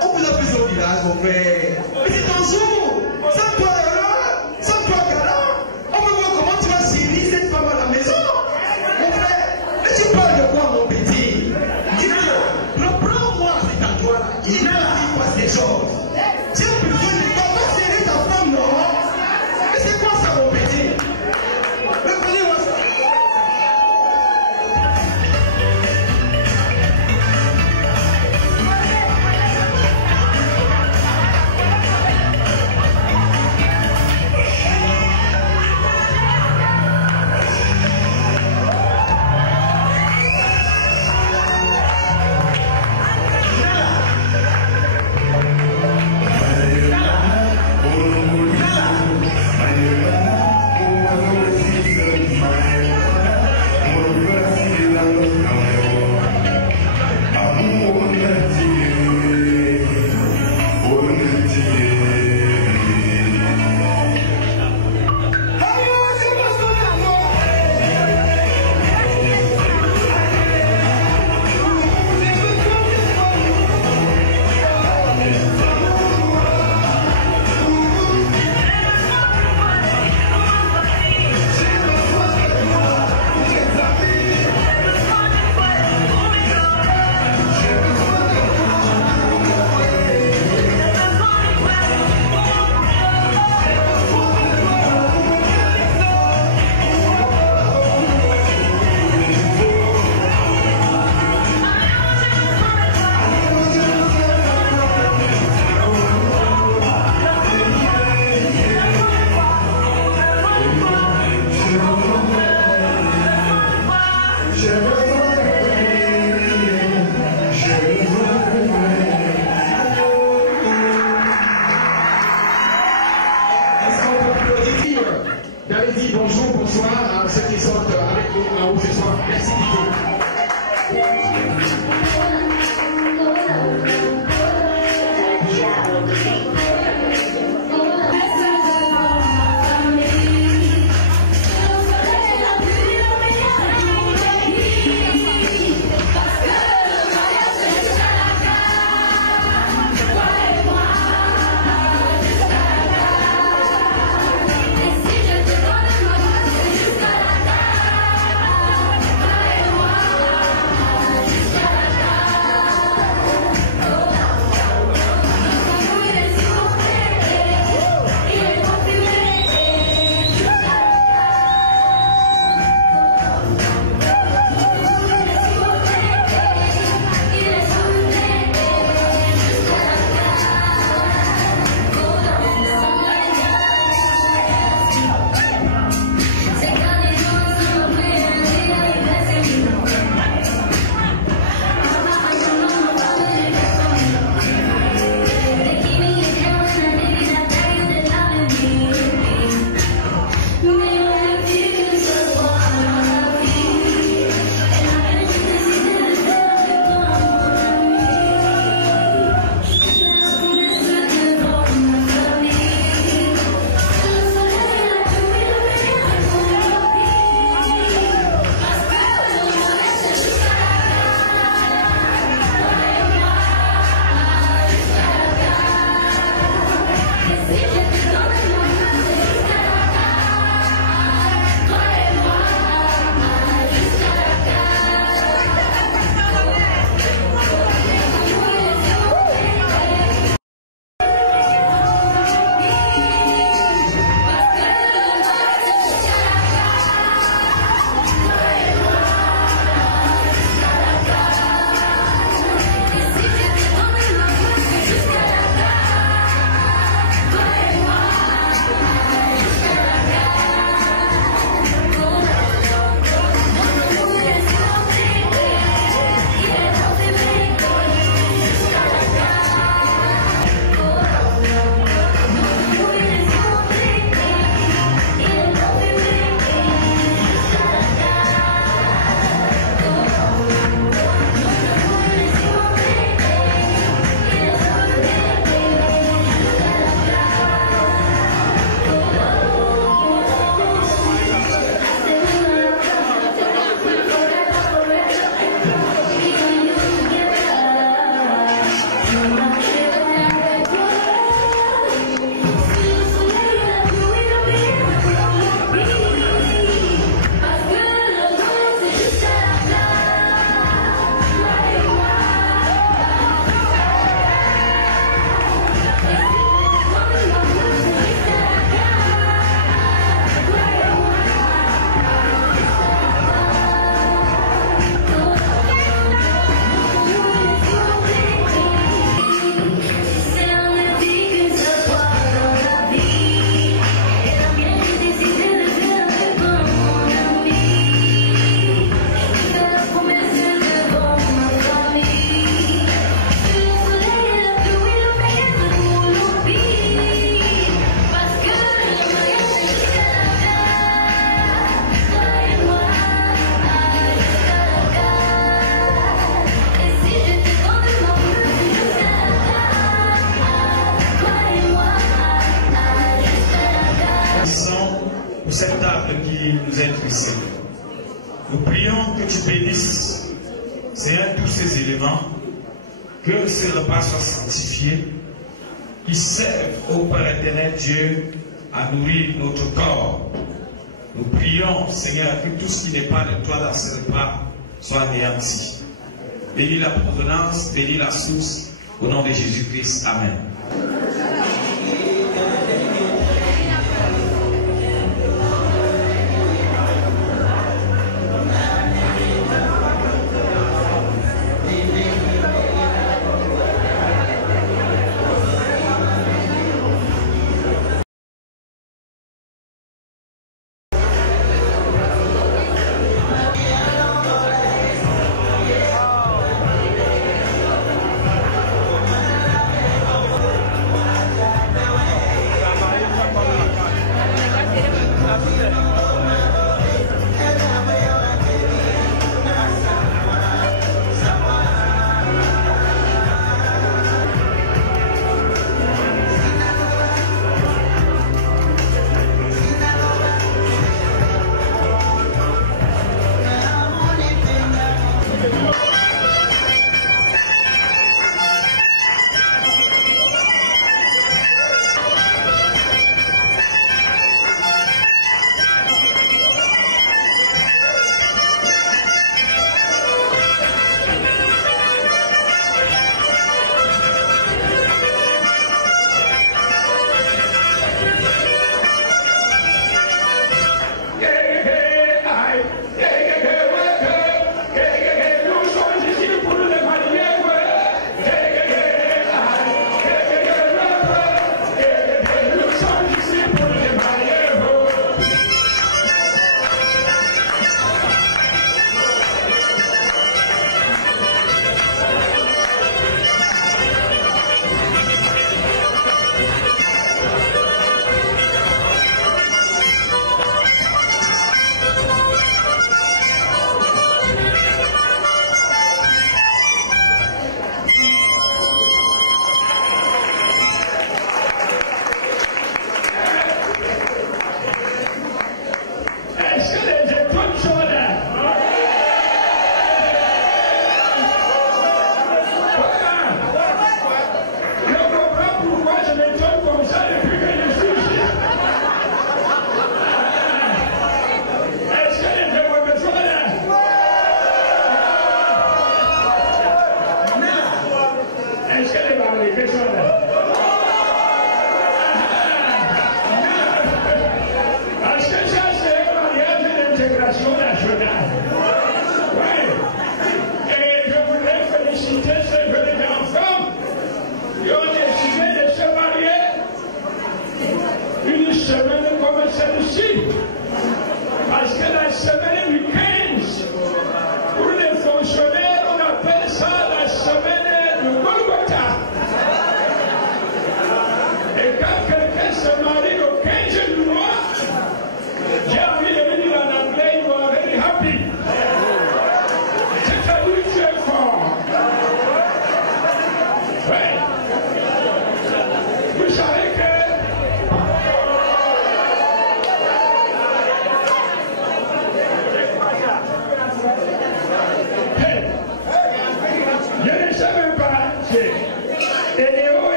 On vous a fait au village, mon frère. Mais c'est ton jour. Sans toi, là. Sans toi, là. On veut voir comment tu vas chérir cette femme à la maison. Mon frère, mais tu parles de quoi, mon petit? Dis-moi, reprends-moi cet endroit-là. Il n'arrive pas ces choses. J'ai besoin de toi. Va chérir ta femme, non? Mais c'est quoi ça, mon petit? Reprenez-moi ça. Nous prions que tu bénisses, Seigneur, tous ces éléments, que ces repas soient sanctifiés, qui servent au Père éternel Dieu à nourrir notre corps. Nous prions, Seigneur, que tout ce qui n'est pas de toi dans ce repas soit anéanti. Bénis la provenance, bénis la source, au nom de Jésus-Christ. Amen.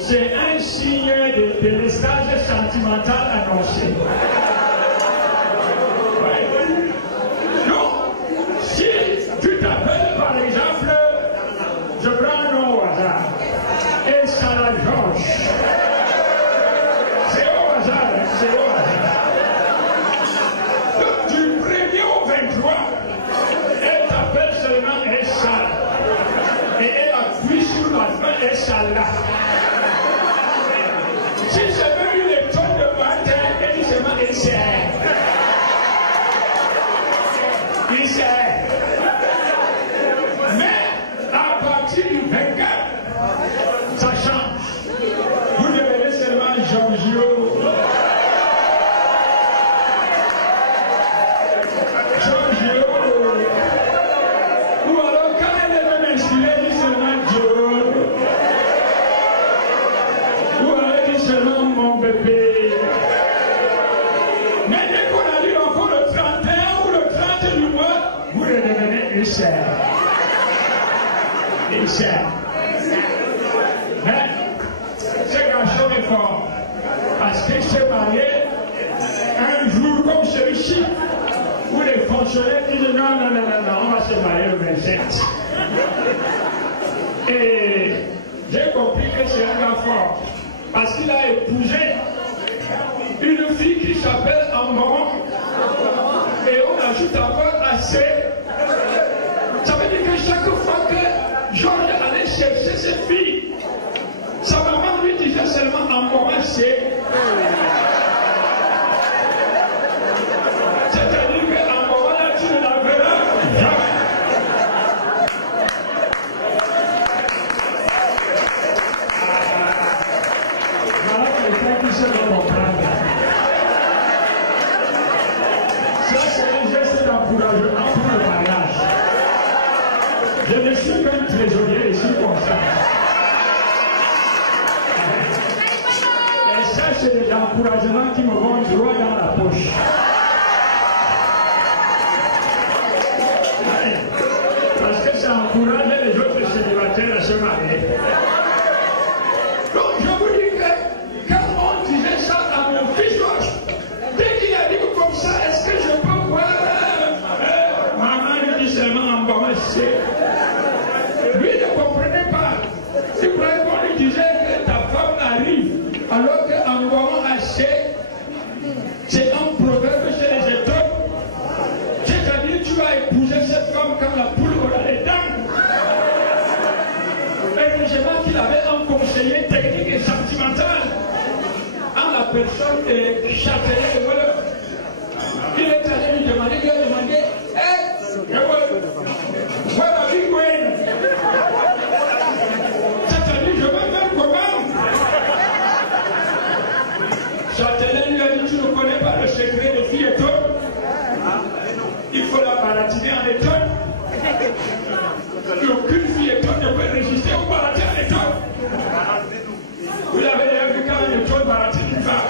C'est un signe de délestage sentimental annoncé. Non, si tu t'appelles par exemple, je prends un nom au hasard, Escala Georges. C'est au hasard, c'est au hasard. Il sait. Mais à partir du 24, ça change. Vous devenez seulement Giorgio. Ou alors quand elle est même inspirée, elle dit seulement Joe. Ou alors elle dit seulement mon bébé. Mais dès qu'on a dit encore le 31 ou le 30 du mois, vous redevenez Isher. Mais ce garçon est fort. Parce qu'il s'est marié un jour comme celui-ci, où les fonctionnaires disent non, on va se marier le 27. Et j'ai compris que c'est un gars fort. Parce qu'il a épousé une fille qui s'appelle Amboron. Et on ajoute encore assez. Ça veut dire que chaque fois que Georges allait chercher cette fille, sa maman lui disait seulement Amboron, c'est. C'est-à-dire qu'en moment là, tu ne la verras jamais. Voilà quelqu'un qui sait me comprendre. Ça, c'est un geste d'encouragement pour le mariage. Je ne suis qu'un trésorier ici comme ça. Et ça, c'est des encouragements qui me vont droit dans la poche. Parce que ça encourage les autres célibataires à se marier. Donc je vous dis que quand on disait ça à mon fils Georges, dès qu'il a dit comme ça, est-ce que je peux voir maman lui dit seulement en bas, lui ne comprenait pas. Il croyait qu'on lui disait que ta femme arrive, alors qu'en bas c'est un proverbe chez les étoiles. C'est-à-dire tu vas épouser cette femme comme la poule aura les dents. Heureusement qu'il avait un conseiller technique et sentimental en la personne de Châtelet de Wolof. Il est allé lui demander, il a demandé, where are we going? C'est-à-dire, je vais faire comment? Châtelet lui a dit, tu ne connais pas le secret des filles étoiles? Il faut la baratiner en étoile. Aucune fille étoile ne peut résister au baratin en étoile. Vous l'avez déjà vu quand une étoile baratine une femme.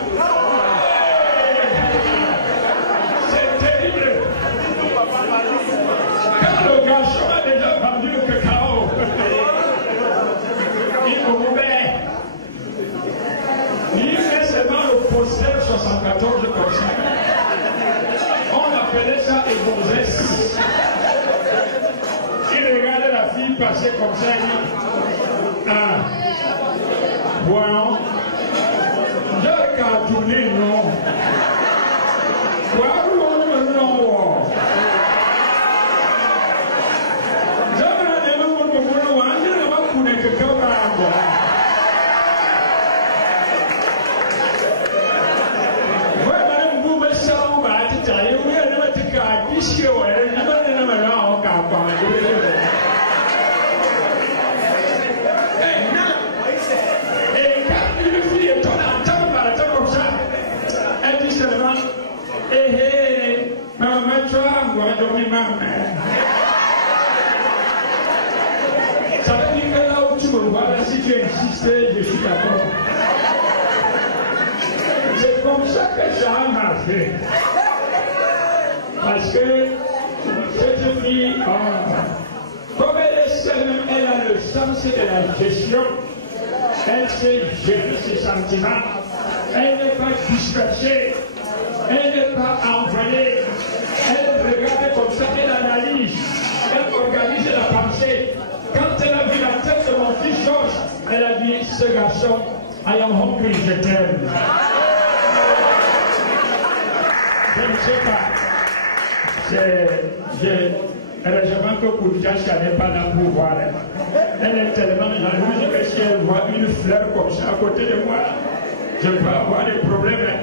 C'est terrible. Quand le garçon a déjà vendu le cacao, il rouvert. Il fait seulement le poster 74 comme ça. On appelait ça ébonzesse. Il regardait la fille passer comme ça, il dit, ah, voyons, j'ai qu'à tourner, non. Voyons, non. Jamais ne me comprends pas, je ne m'en connais que comme un. Et quand une fille est entend par la comme ça, elle dit seulement, maman, tu as dormi, maman. Ça veut dire que là où tu me vois, là, si tu insistes, je suis d'accord. C'est comme ça que ça a marché. Parce que cette fille, comme elle est seule, elle a le sens de la gestion, elle sait gérer ses sentiments, elle n'est pas dispersée, elle n'est pas envoyée, elle regarde comme ça, elle analyse, elle organise la pensée. Quand elle a vu la tête de mon fils Georges, elle a dit, ce garçon, I am hungry, je t'aime. Je ne sais pas. Heureusement que Koudjaska n'est pas là pour voir. Elle est tellement jalouse que si elle voit une fleur comme ça à côté de moi, je peux avoir des problèmes.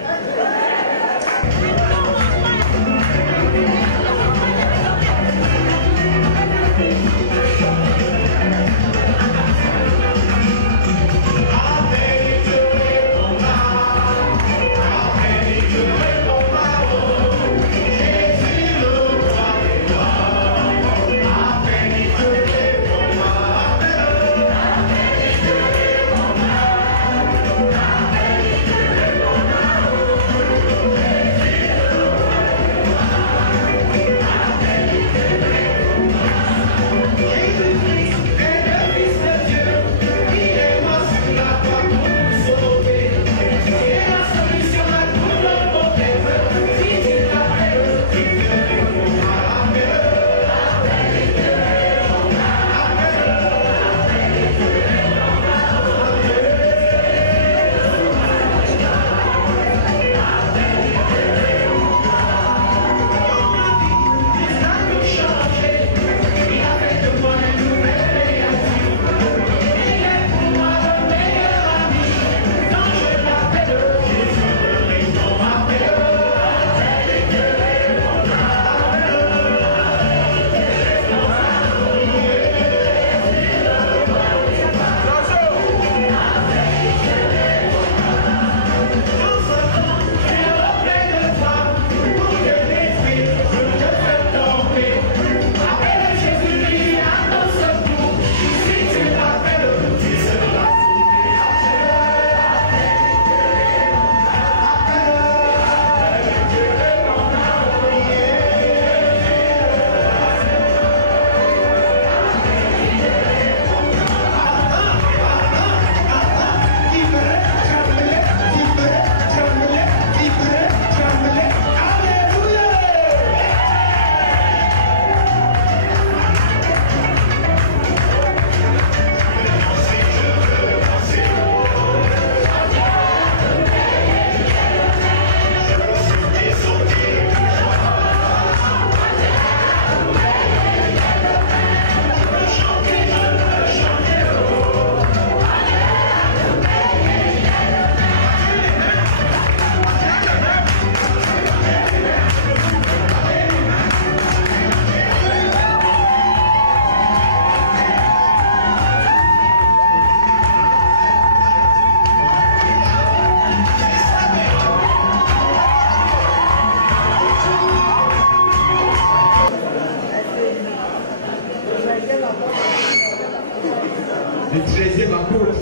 le 13e apôtre.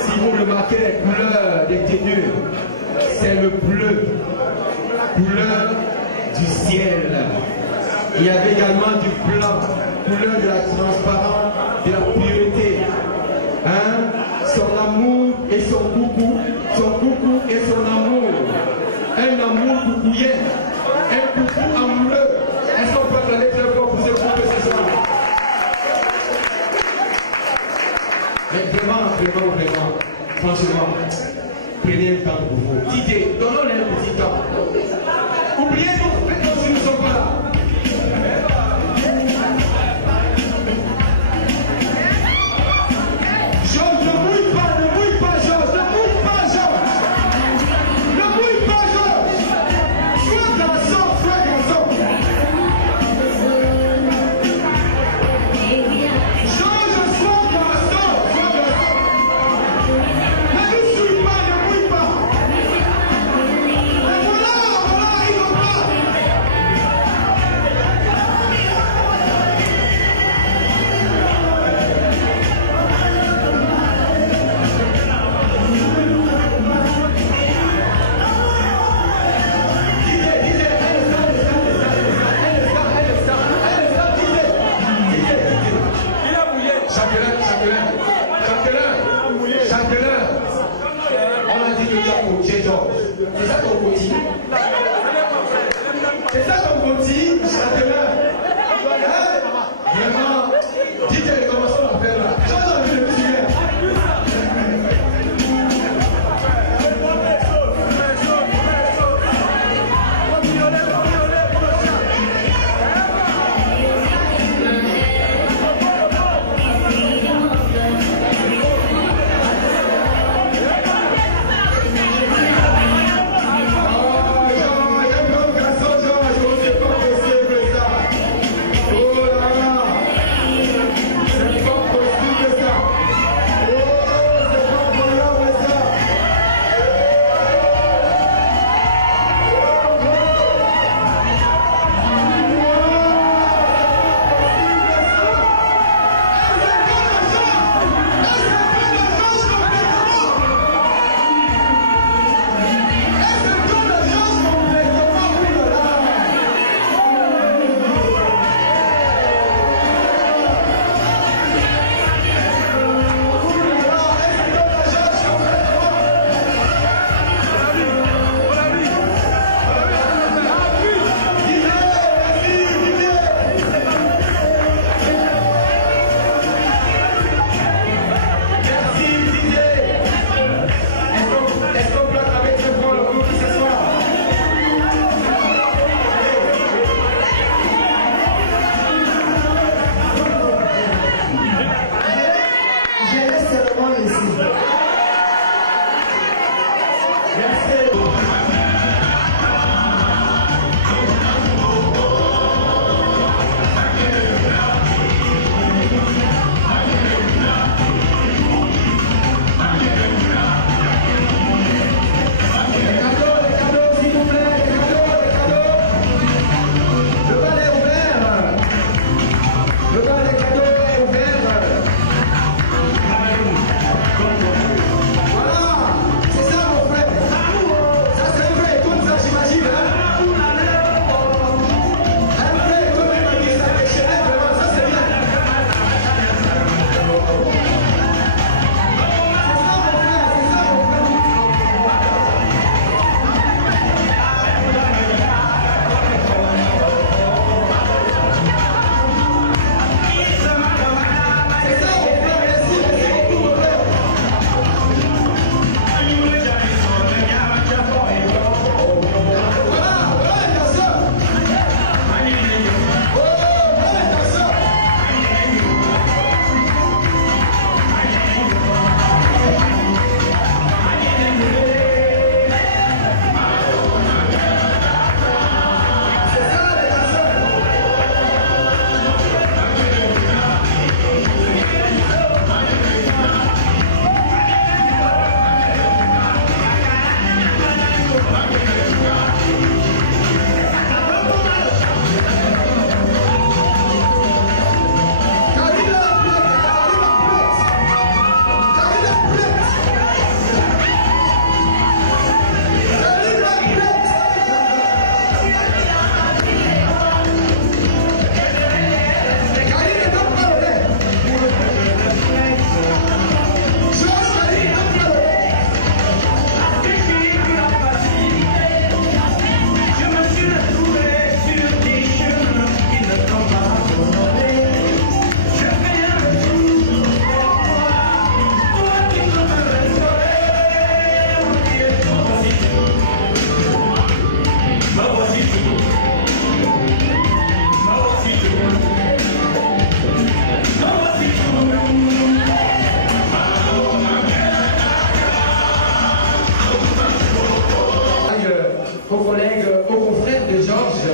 Si vous remarquez les couleurs des tenues, c'est le bleu, couleur du ciel. Il y avait également du blanc, couleur de la transparence, de la pureté. Hein? Son amour et son coucou et son amour. Un amour coucouillet, un coucou amoureux. Est-ce qu'on peut acclamer très fort pour ce couple ce soir? Mais vraiment, franchement, prenez le temps pour vous. Didier, donnons-les un petit temps. Oubliez tout, faites comme si nous ne sommes pas là. Georges, ne mouille pas, Georges, ne mouille pas, Georges. Ne mouille pas, Georges. Sois garçon. Georges, sois garçon. Ne nous suis pas, ne mouille pas. Et voilà, il va pas. Chacun, on a dit que tu as coaché Georges. C'est ça ton coaching? C'est ça ton coaching, chacun? Vraiment, dites-le, commençons à faire là. Georges a vu le petit gars. Georges, collègues, aux confrères de Georges,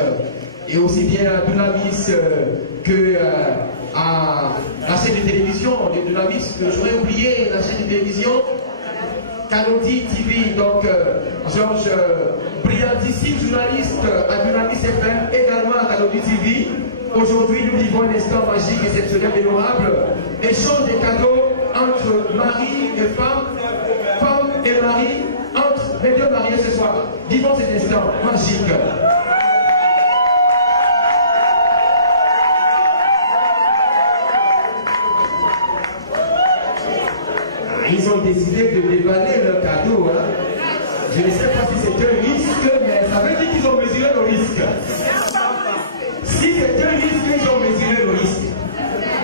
et aussi bien à Dunamis que à la chaîne de télévision de Dunamis, que j'aurais oublié la chaîne de télévision Canody TV, donc Georges, brillantissime journaliste à Dunamis FM, également à Canody TV. Aujourd'hui, nous vivons un instant magique, exceptionnel, mémorable. Échange des cadeaux entre mari et femme, femme et mari, entre les deux mariés ce soir. Vivons cet instant magique. Ils ont décidé de déballer leur cadeau. Hein. Je ne sais pas si c'est un risque, mais ça veut dire qu'ils ont mesuré le risque. Si c'est un risque, ils ont mesuré le risque.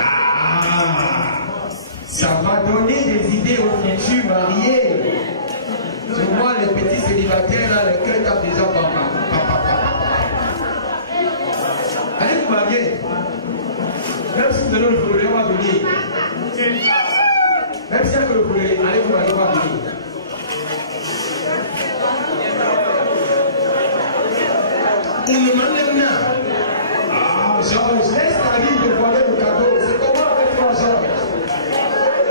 Ah, ça va donner des idées aux futurs mariés. Je vois les petits célibataires, là, les cœurs tapent déjà papa. Allez vous marier. Même si vous donnez le problème, on va venir. Même si vous le problème, allez vous marier, on va venir. Il me demande maintenant. Georges, laisse Karine de voler le cadeau. C'est comment avec toi, Georges?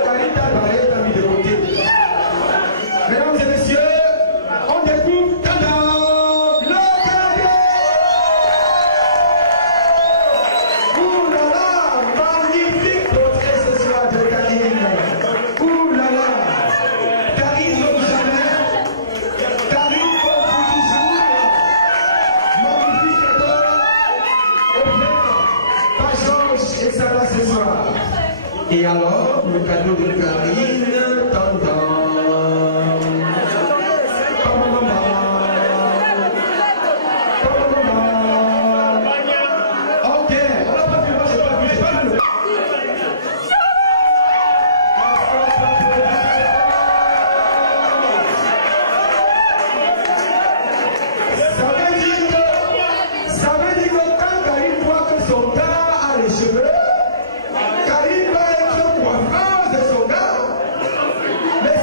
Karine t'a barré, t'a mis de côté. Mesdames et messieurs, on découvre le cadeau. Ouh là là, magnifique portrait ce soir de Karine. Ouh là là, Karine comme jamais. Karine comme toujours. Magnifique cadeau. Et ça là ce soir. Et alors, le cadeau de Karine, ok, on n'a pas vu, moi j'ai pas vu, ça veut dire que quand Karine voit que son gars a les cheveux, Karine va être coiffeuse de son gars. Mais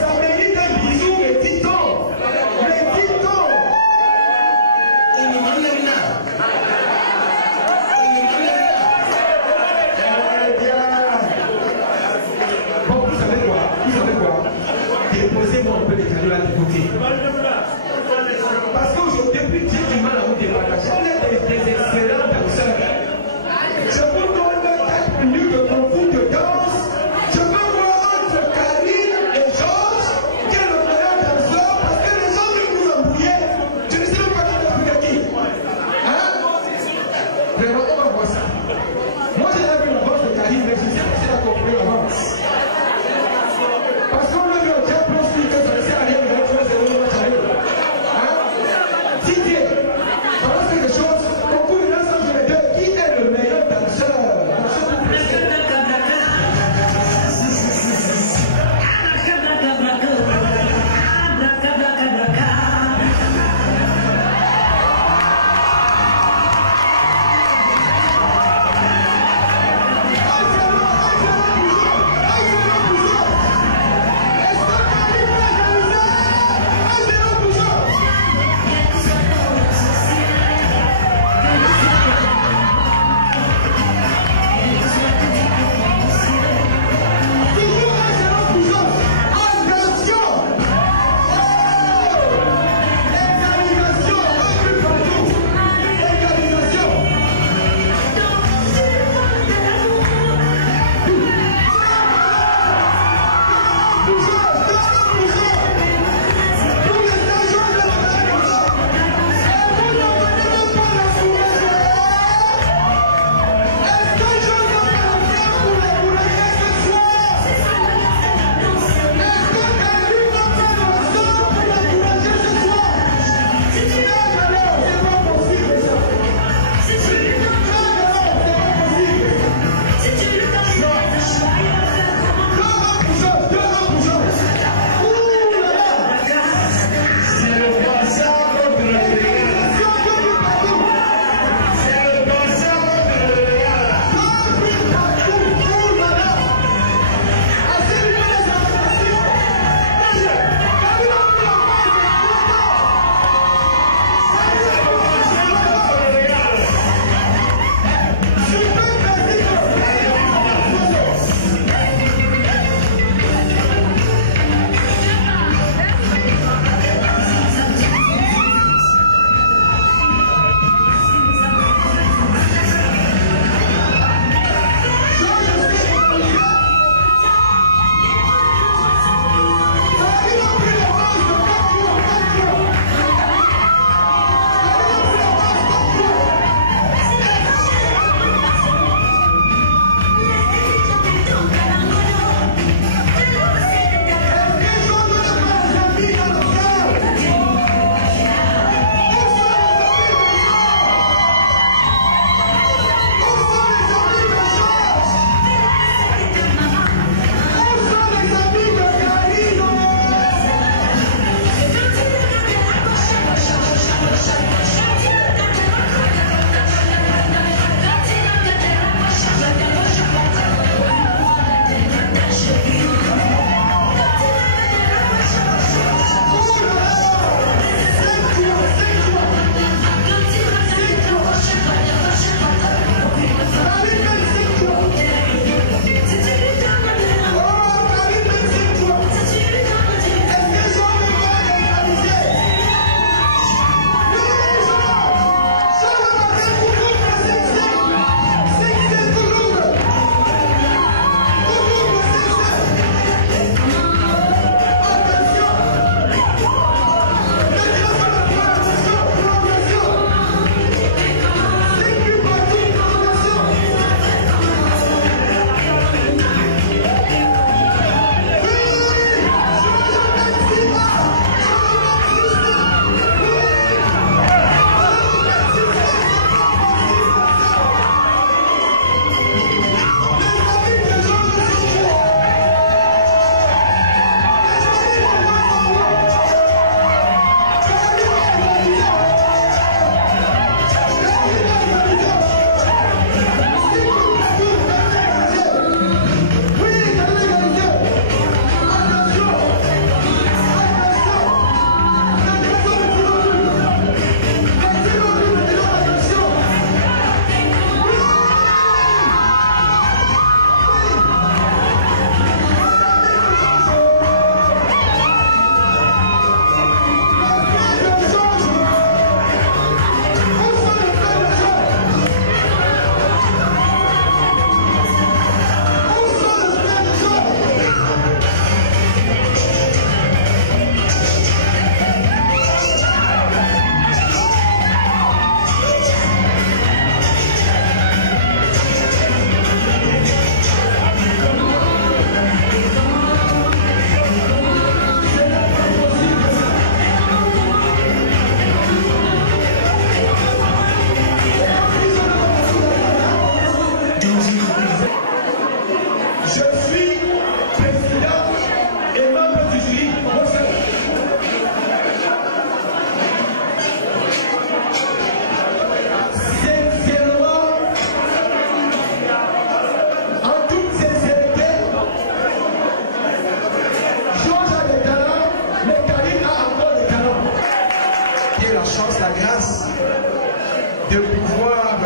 de pouvoir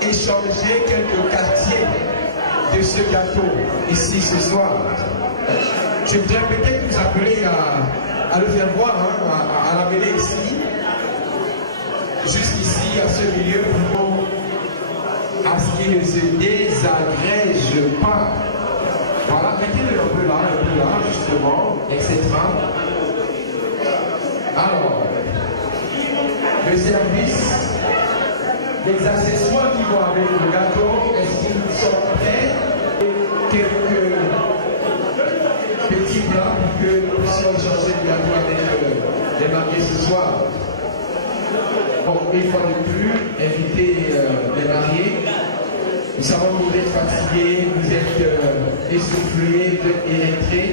échanger quelques quartiers de ce gâteau ici ce soir. Je voudrais peut-être vous appeler à le faire voir, à l'amener ici, jusqu'ici, à ce milieu, pour à ce qu'il ne se désagrège pas. Voilà, mettez-le un peu là, justement, etc. Alors, le service, les accessoires qui vont avec le gâteau, est-ce qu'ils sont prêts? Quelques petits plats pour que nous puissions changer le gâteau avec les mariés ce soir. Bon, une fois de plus, inviter les mariés. Nous savons que vous êtes fatigués, vous êtes essoufflés, vous êtes électrés.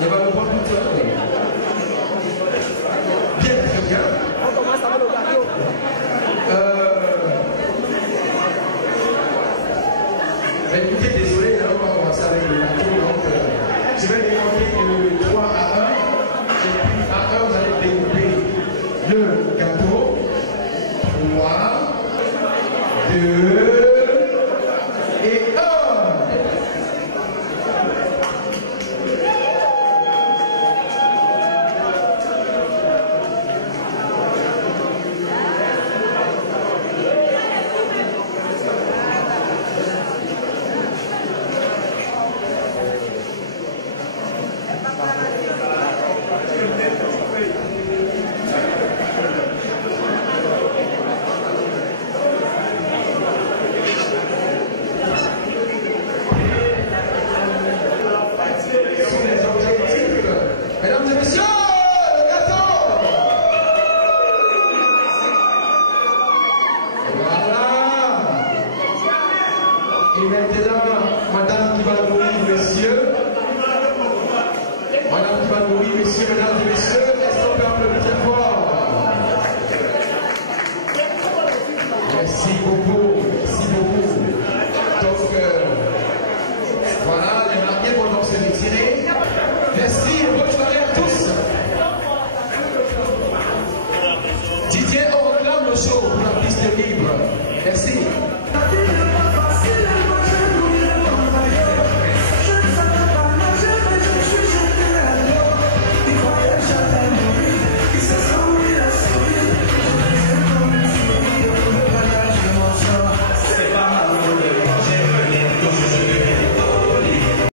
On va le voir tout à l'heure. Bien, très bien. On commence avec le gâteau. Écoutez, désolé, là, on va commencer avec le gâteau. Donc, je vais les compter de 3 à 1. Et puis à 1, vous allez découper le gâteau. 3, 2 et 1. Didier, on réclame le show pour la piste libre. Merci.